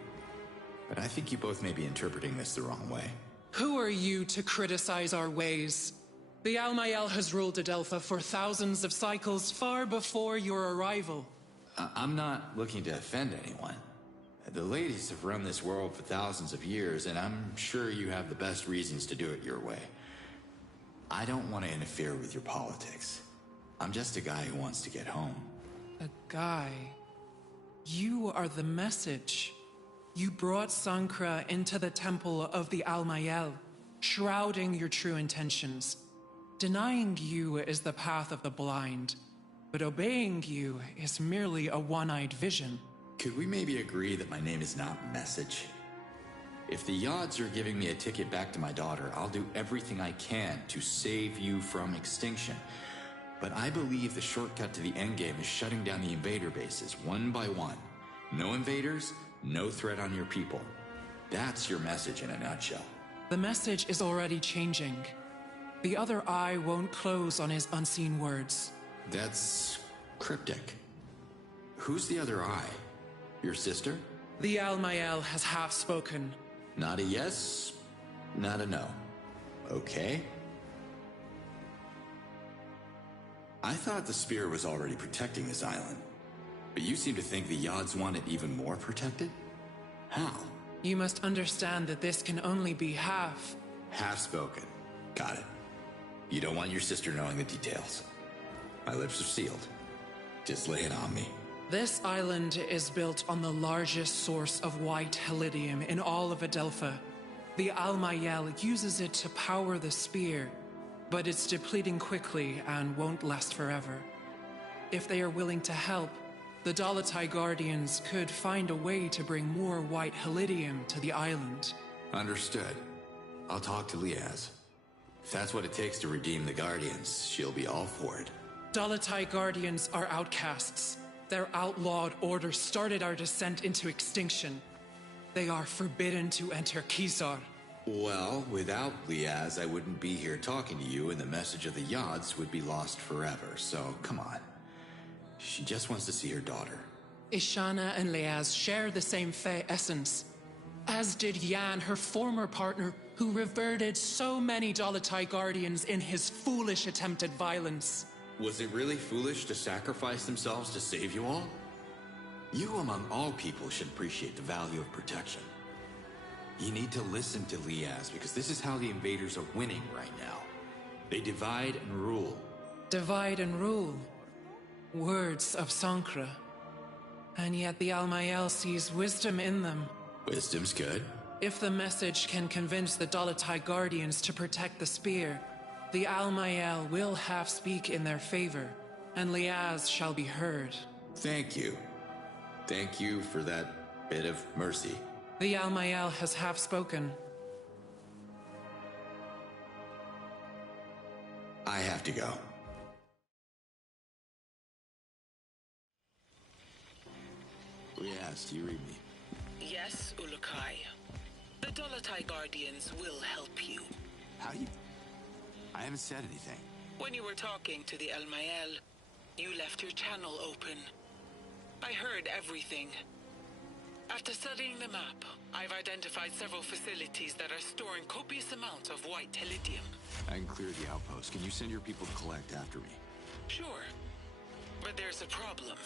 But I think you both may be interpreting this the wrong way. Who are you to criticize our ways? The Almael has ruled Adelpha for thousands of cycles far before your arrival. I'm not looking to offend anyone. The ladies have run this world for thousands of years, and I'm sure you have the best reasons to do it your way. I don't want to interfere with your politics. I'm just a guy who wants to get home. A guy? You are the message. You brought Sankra into the temple of the Almael, shrouding your true intentions. Denying you is the path of the blind, but obeying you is merely a one-eyed vision. Could we maybe agree that my name is not Message? If the Yods are giving me a ticket back to my daughter, I'll do everything I can to save you from extinction. But I believe the shortcut to the endgame is shutting down the invader bases, one by one. No invaders, no threat on your people. That's your message in a nutshell. The message is already changing. The other eye won't close on his unseen words. That's cryptic. Who's the other eye? Your sister? The Almael has half spoken. Not a yes, not a no. Okay. I thought the spear was already protecting this island. But you seem to think the Yods want it even more protected? How? You must understand that this can only be half. Half spoken. Got it. You don't want your sister knowing the details. My lips are sealed. Just lay it on me. This island is built on the largest source of white helidium in all of Adelpha. The Almayel uses it to power the spear, but it's depleting quickly and won't last forever. If they are willing to help, the Dolotai Guardians could find a way to bring more white helidium to the island. Understood. I'll talk to Liaz. If that's what it takes to redeem the Guardians, she'll be all for it. Dolotai Guardians are outcasts. Their outlawed order started our descent into extinction. They are forbidden to enter Kizar. Well, without Liaz, I wouldn't be here talking to you, and the message of the Yods would be lost forever, so come on. She just wants to see her daughter. Ishana and Liaz share the same Fey essence, as did Yan, her former partner, who reverted so many Dolotai Guardians in his foolish attempt at violence. Was it really foolish to sacrifice themselves to save you all? You, among all people, should appreciate the value of protection. You need to listen to Liaz, because this is how the invaders are winning right now. They divide and rule. Divide and rule. Words of Sankra. And yet the Almayel sees wisdom in them. Wisdom's good. If the message can convince the Dolotai Guardians to protect the spear, the Almayel will have speak in their favor, and Liaz shall be heard. Thank you. Thank you for that bit of mercy. The Almayel has half spoken. I have to go. Liaz, do you read me? Yes, Ulukai. The Dolotai Guardians will help you. How do you... I haven't said anything. When you were talking to the Almayel, you left your channel open. I heard everything. After studying the map, I've identified several facilities that are storing copious amounts of white helidium. I can clear the outpost. Can you send your people to collect after me? Sure. But there's a problem.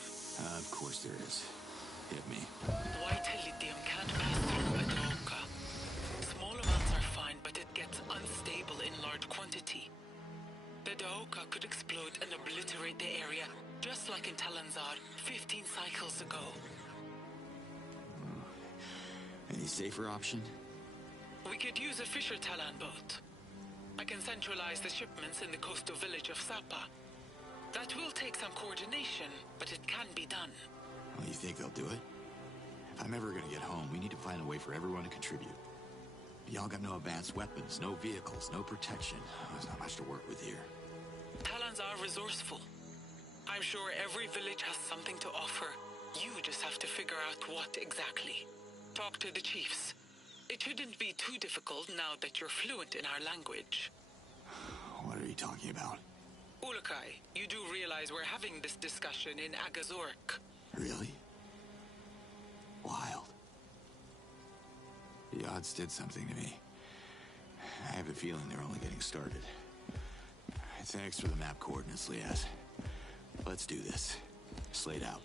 Of course there is. Hit me. White helidium can't pass through a Daoka. Small amounts are fine, but it gets unstable in large quantity. The Daoka could explode and obliterate the area, just like in Talanzar 15 cycles ago. Any safer option? We could use a Fisher Talan boat. I can centralize the shipments in the coastal village of Sapa. That will take some coordination, but it can be done. Well, you think they'll do it? If I'm ever gonna get home, we need to find a way for everyone to contribute. Y'all got no advanced weapons, no vehicles, no protection. There's not much to work with here. Talans are resourceful. I'm sure every village has something to offer. You just have to figure out what exactly. Talk to the chiefs. It shouldn't be too difficult now that you're fluent in our language. What are you talking about? Ulukai, you do realize we're having this discussion in Agazork. Really? Wild. The odds did something to me. I have a feeling they're only getting started. Thanks for the map coordinates, Liaz. Let's do this. Slate out.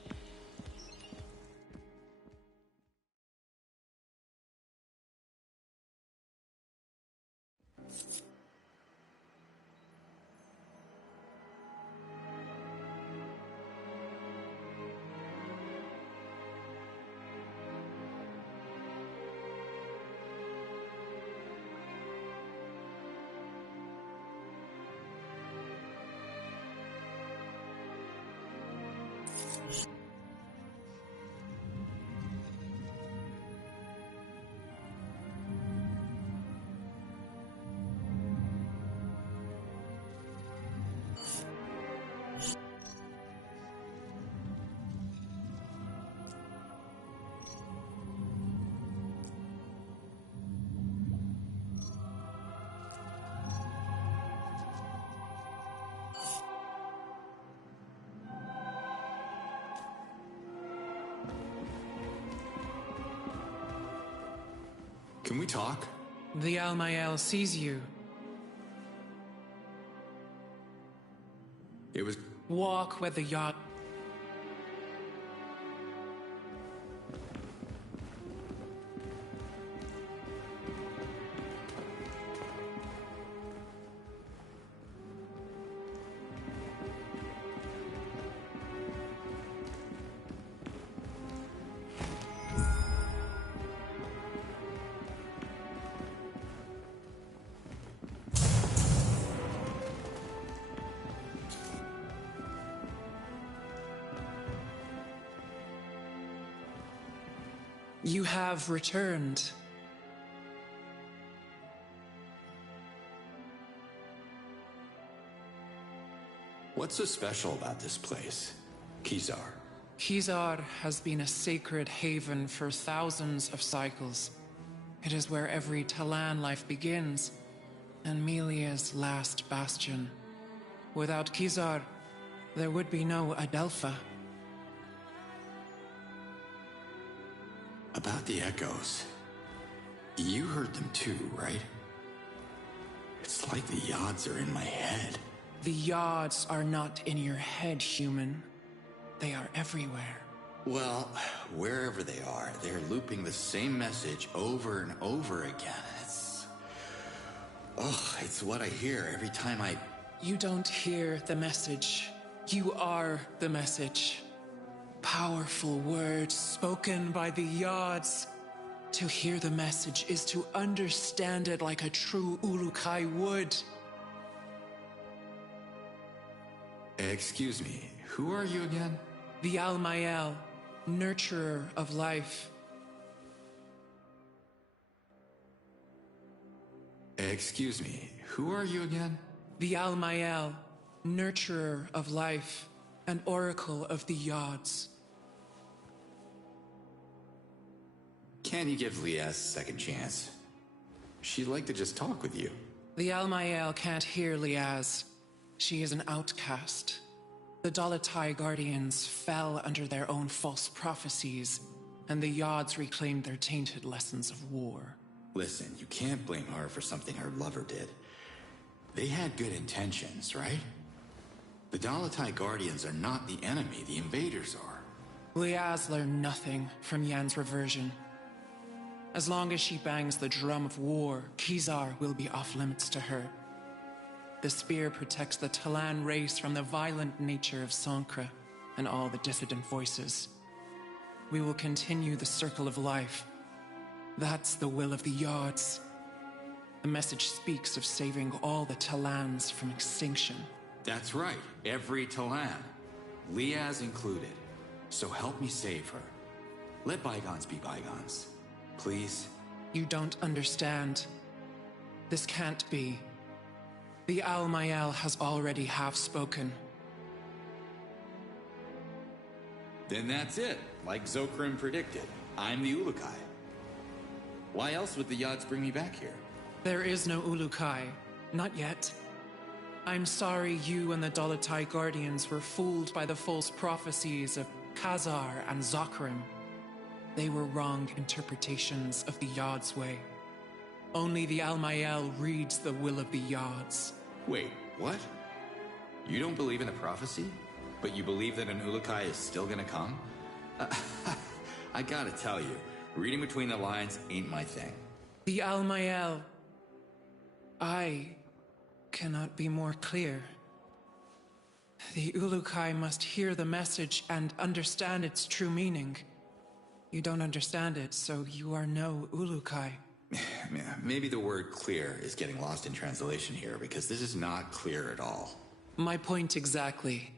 Can we talk? The Almayel sees you. It was... Walk where the yacht... You have returned. What's so special about this place, Kizar? Kizar has been a sacred haven for thousands of cycles. It is where every Talan life begins, and Melia's last bastion. Without Kizar, there would be no Adelpha. About the echoes. You heard them too, right? It's like the Yods are in my head. The Yods are not in your head, human. They are everywhere. Well, wherever they are, they're looping the same message over and over again. It's what I hear every time I... You don't hear the message. You are the message. Powerful words spoken by the Yods. To hear the message is to understand it like a true Urukai would. Excuse me, who are you again? The Almael, nurturer of life. Excuse me, who are you again? The Almael, nurturer of life, and oracle of the Yods. Can't you give Liaz a second chance? She'd like to just talk with you. The Almael can't hear Liaz. She is an outcast. The Dolatai Guardians fell under their own false prophecies, and the Yods reclaimed their tainted lessons of war. Listen, you can't blame her for something her lover did. They had good intentions, right? The Dolatai Guardians are not the enemy, the invaders are. Liaz learned nothing from Yan's reversion. As long as she bangs the drum of war, Kizar will be off limits to her. The spear protects the Talan race from the violent nature of Sankra and all the dissident voices. We will continue the circle of life. That's the will of the Yods. The message speaks of saving all the Talans from extinction. That's right, every Talan. Liaz included. So help me save her. Let bygones be bygones. Please? You don't understand. This can't be. The Almael has already half spoken. Then that's it, like Zokrim predicted. I'm the Ulukai. Why else would the Yods bring me back here? There is no Ulukai. Not yet. I'm sorry you and the Dolatai Guardians were fooled by the false prophecies of Khazar and Zokrim. They were wrong interpretations of the Yods' way. Only the Almael reads the will of the Yods. Wait, what? You don't believe in the prophecy? But you believe that an Ulukai is still gonna come? I gotta tell you, reading between the lines ain't my thing. The Almael... I cannot be more clear. The Ulukai must hear the message and understand its true meaning. You don't understand it, so you are no Ulukai. Maybe the word clear is getting lost in translation here, because this is not clear at all. My point exactly.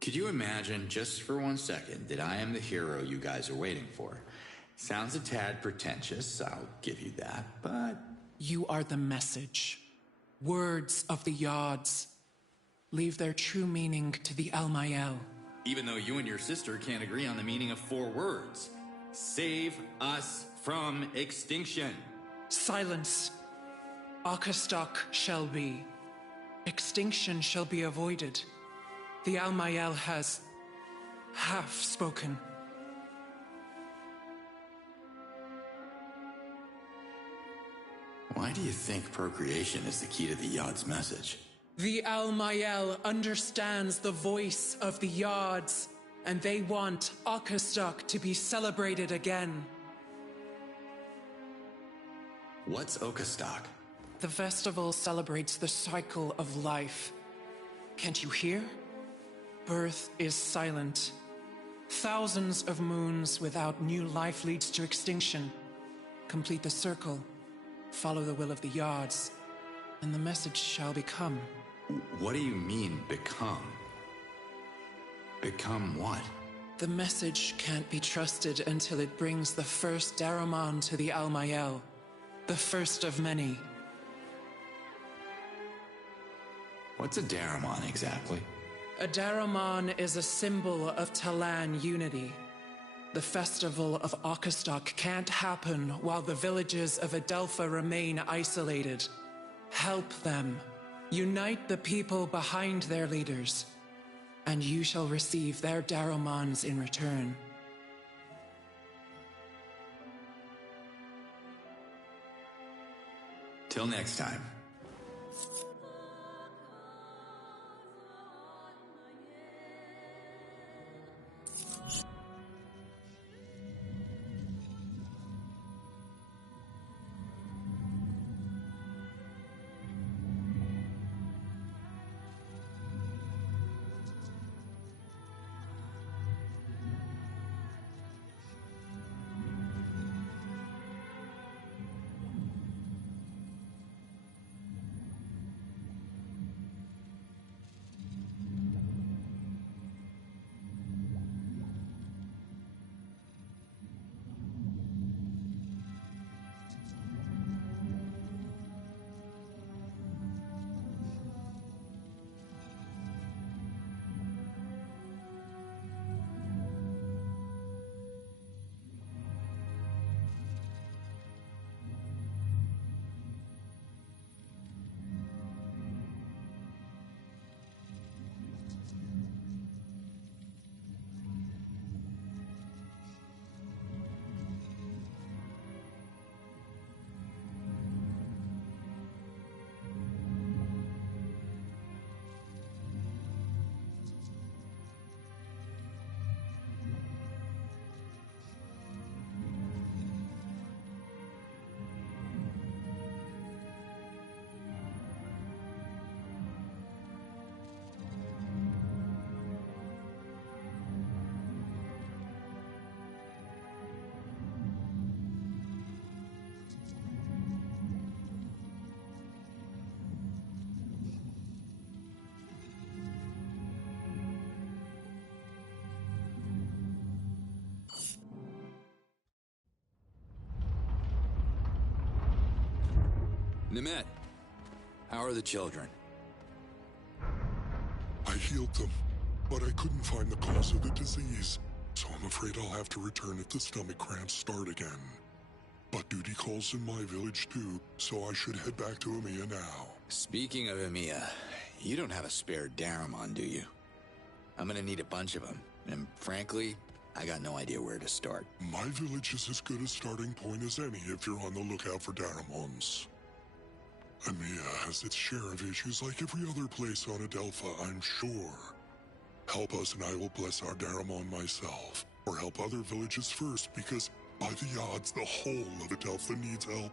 Could you imagine, just for 1 second, that I am the hero you guys are waiting for? Sounds a tad pretentious, I'll give you that, but... You are the message. Words of the Yods. Leave their true meaning to the Almael. Even though you and your sister can't agree on the meaning of 4 words. Save us from extinction. Silence. Akastok shall be. Extinction shall be avoided. The Almael has half spoken. Why do you think procreation is the key to the Yod's message? The Almael understands the voice of the Yods, and they want Akastok to be celebrated again. What's Okastok? The festival celebrates the cycle of life. Can't you hear? Birth is silent. Thousands of moons without new life leads to extinction. Complete the circle. Follow the will of the Yods, and the message shall become. What do you mean, become? Become what? The message can't be trusted until it brings the first Daramon to the Almayel. The first of many. What's a Daramon exactly? A Daramon is a symbol of Talan unity. The festival of Akastok can't happen while the villages of Adelpha remain isolated. Help them. Unite the people behind their leaders. And you shall receive their Daramons in return. Till next time. Nimet, how are the children? I healed them, but I couldn't find the cause of the disease, so I'm afraid I'll have to return if the stomach cramps start again. But duty calls in my village too, so I should head back to Emiya now. Speaking of Emiya, you don't have a spare Daramon, do you? I'm gonna need a bunch of them, and frankly, I got no idea where to start. My village is as good a starting point as any if you're on the lookout for Daramons. Emiya has its share of issues like every other place on Adelpha, I'm sure. Help us and I will bless our Daramon myself, or help other villages first, because by the odds, the whole of Adelpha needs help.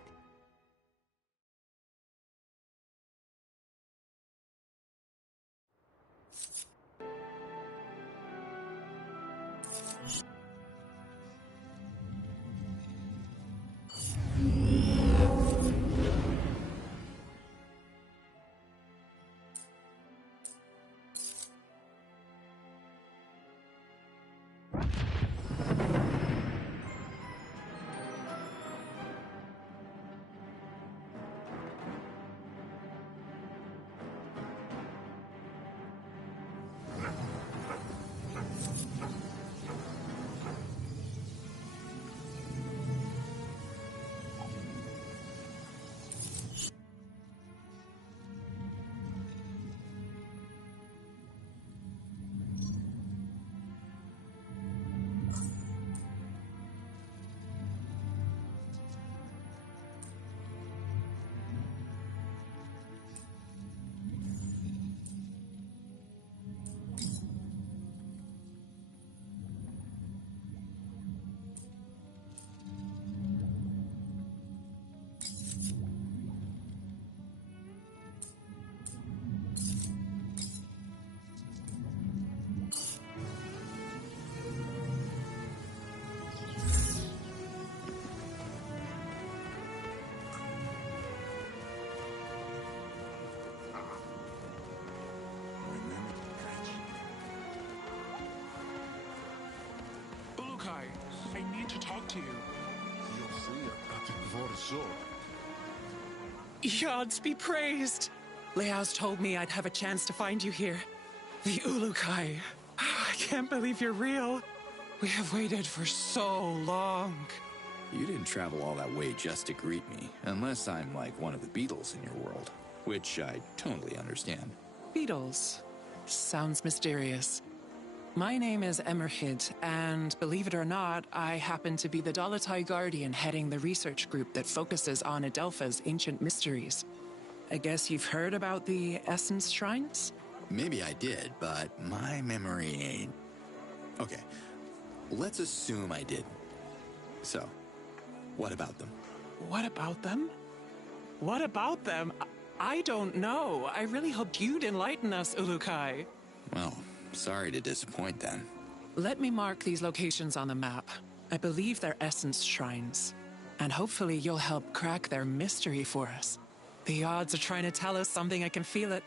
need to talk to you. Yods be praised! Leaz told me I'd have a chance to find you here. The Ulukai. I can't believe you're real. We have waited for so long. You didn't travel all that way just to greet me, unless I'm like one of the Beatles in your world, which I totally understand. Beatles. Sounds mysterious. My name is Emerhid, and believe it or not, I happen to be the Dalatai Guardian heading the research group that focuses on Adelpha's ancient mysteries. I guess you've heard about the Essence Shrines? Maybe I did, but my memory ain't... Okay, let's assume I didn't. So, what about them? What about them? What about them? I don't know. I really hoped you'd enlighten us, Ulukai. Well, sorry to disappoint then. Let me mark these locations on the map. I believe they're Essence Shrines. And hopefully you'll help crack their mystery for us. The odds are trying to tell us something, I can feel it.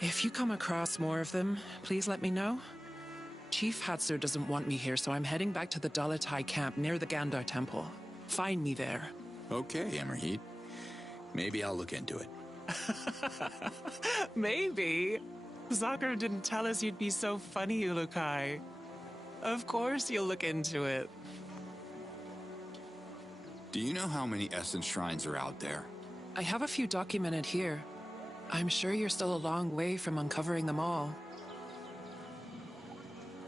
If you come across more of them, please let me know. Chief Hatsu doesn't want me here, so I'm heading back to the Dalatai camp near the Gandar Temple. Find me there. Okay, Emerheat. Maybe I'll look into it. Maybe. Zakir didn't tell us you'd be so funny, Ulukai. Of course you'll look into it. Do you know how many Essence Shrines are out there? I have a few documented here. I'm sure you're still a long way from uncovering them all.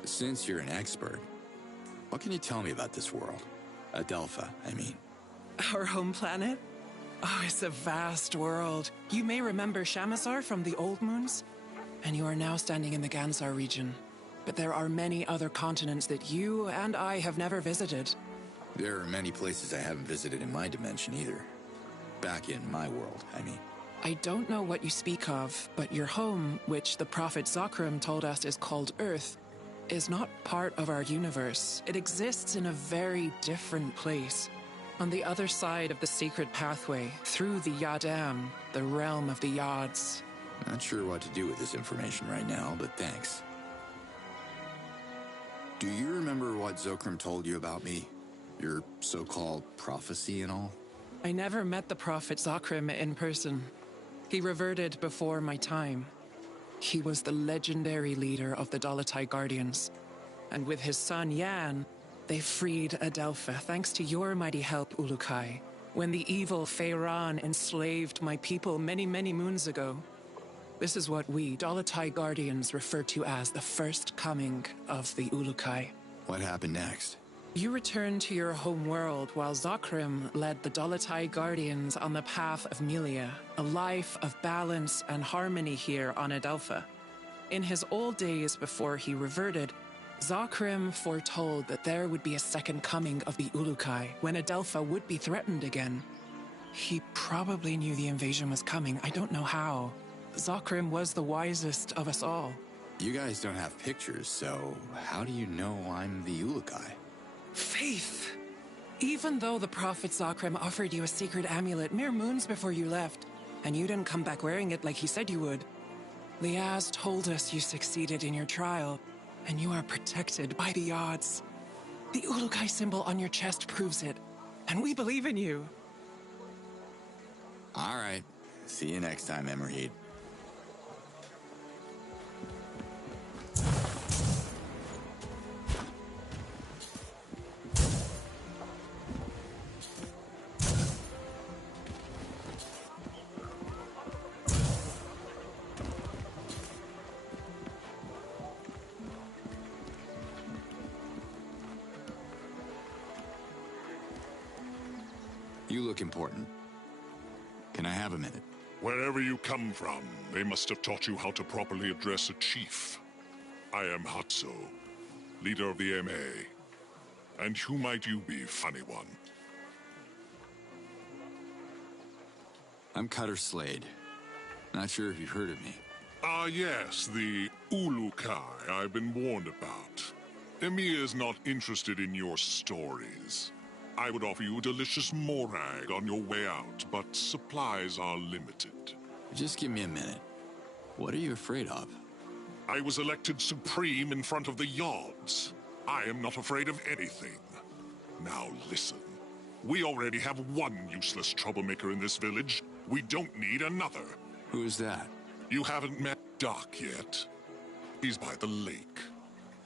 Since you're an expert, what can you tell me about this world? Adelpha, I mean. Our home planet? Oh, it's a vast world. You may remember Shamazar from the Old Moons, and you are now standing in the Gansar region. But there are many other continents that you and I have never visited. There are many places I haven't visited in my dimension either. Back in my world, I mean. I don't know what you speak of, but your home, which the Prophet Zakrim told us is called Earth, is not part of our universe. It exists in a very different place. On the other side of the sacred pathway, through the Yadam, the realm of the Yads. Not sure what to do with this information right now, but thanks. Do you remember what Zokrim told you about me? Your so-called prophecy and all? I never met the Prophet Zakrim in person. He reverted before my time. He was the legendary leader of the Dalatai Guardians. And with his son Yan, they freed Adelpha thanks to your mighty help, Ulukai, when the evil Feyran enslaved my people many, many moons ago. This is what we, Dalatai Guardians, refer to as the first coming of the Ulukai. What happened next? You returned to your home world while Zakrim led the Dalatai Guardians on the path of Melia, a life of balance and harmony here on Adelpha. In his old days before he reverted, Zakrim foretold that there would be a second coming of the Ulukai when Adelpha would be threatened again. He probably knew the invasion was coming. I don't know how. Zakrim was the wisest of us all. You guys don't have pictures, so how do you know I'm the Ulukai? Faith! Even though the Prophet Zakrim offered you a secret amulet mere moons before you left, and you didn't come back wearing it like he said you would, Liaz told us you succeeded in your trial, and you are protected by the odds. The Ulukai symbol on your chest proves it, and we believe in you. All right. See you next time, Emerheed. You look important. Can I have a minute? Wherever you come from, they must have taught you how to properly address a chief. I am Hatso, leader of the MA. And who might you be, funny one? I'm Cutter Slade. Not sure if you've heard of me. Ah, yes, the Ulukai I've been warned about. Emiya is not interested in your stories. I would offer you a delicious morag on your way out, but supplies are limited. Just give me a minute. What are you afraid of? I was elected supreme in front of the Yods. I am not afraid of anything. Now listen. We already have one useless troublemaker in this village. We don't need another. Who's that? You haven't met Doc yet. He's by the lake.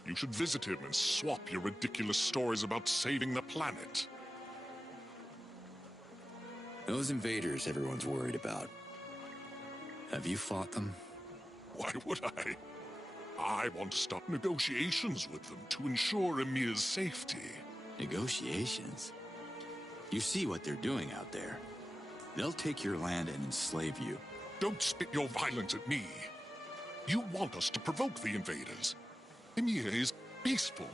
You should visit him and swap your ridiculous stories about saving the planet. Those invaders everyone's worried about. Have you fought them? Why would I? I want to start negotiations with them to ensure Emir's safety. Negotiations? You see what they're doing out there. They'll take your land and enslave you. Don't spit your violence at me. You want us to provoke the invaders. Emir is peaceful.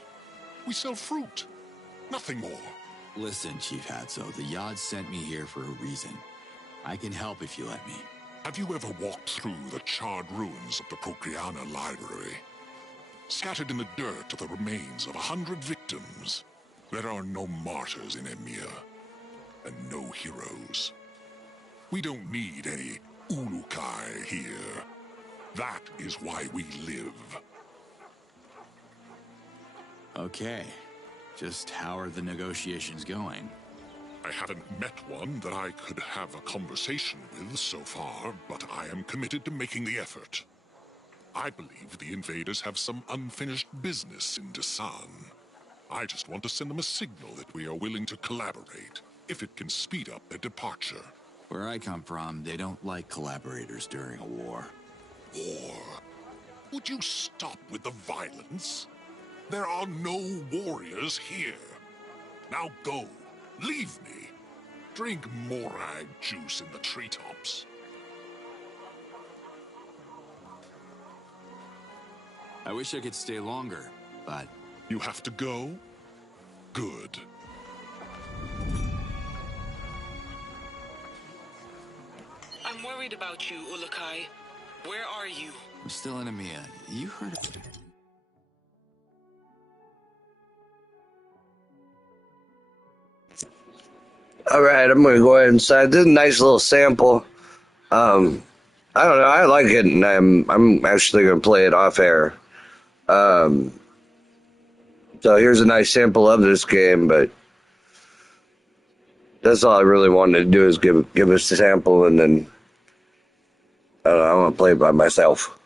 We sell fruit. Nothing more. Listen, Chief Hatso, the Yod sent me here for a reason. I can help if you let me. Have you ever walked through the charred ruins of the Procreana Library? Scattered in the dirt are the remains of 100 victims. There are no martyrs in Emir, and no heroes. We don't need any Ulukai here. That is why we live. Okay. Just how are the negotiations going? I haven't met one that I could have a conversation with so far, but I am committed to making the effort. I believe the invaders have some unfinished business in Dasan. I just want to send them a signal that we are willing to collaborate, if it can speed up their departure. Where I come from, they don't like collaborators during a war. War? Would you stop with the violence? There are no warriors here. Now go. Leave me. Drink morag juice in the treetops. I wish I could stay longer, but... You have to go? Good. I'm worried about you, Ulukai. Where are you? I'm still in Emiya. You heard of it? Alright, I'm gonna go ahead inside. This is a nice little sample. I don't know, I like it, and I'm actually gonna play it off air. So here's a nice sample of this game, but that's all I really wanted to do is give us a sample, and then I don't know, I want to play it by myself.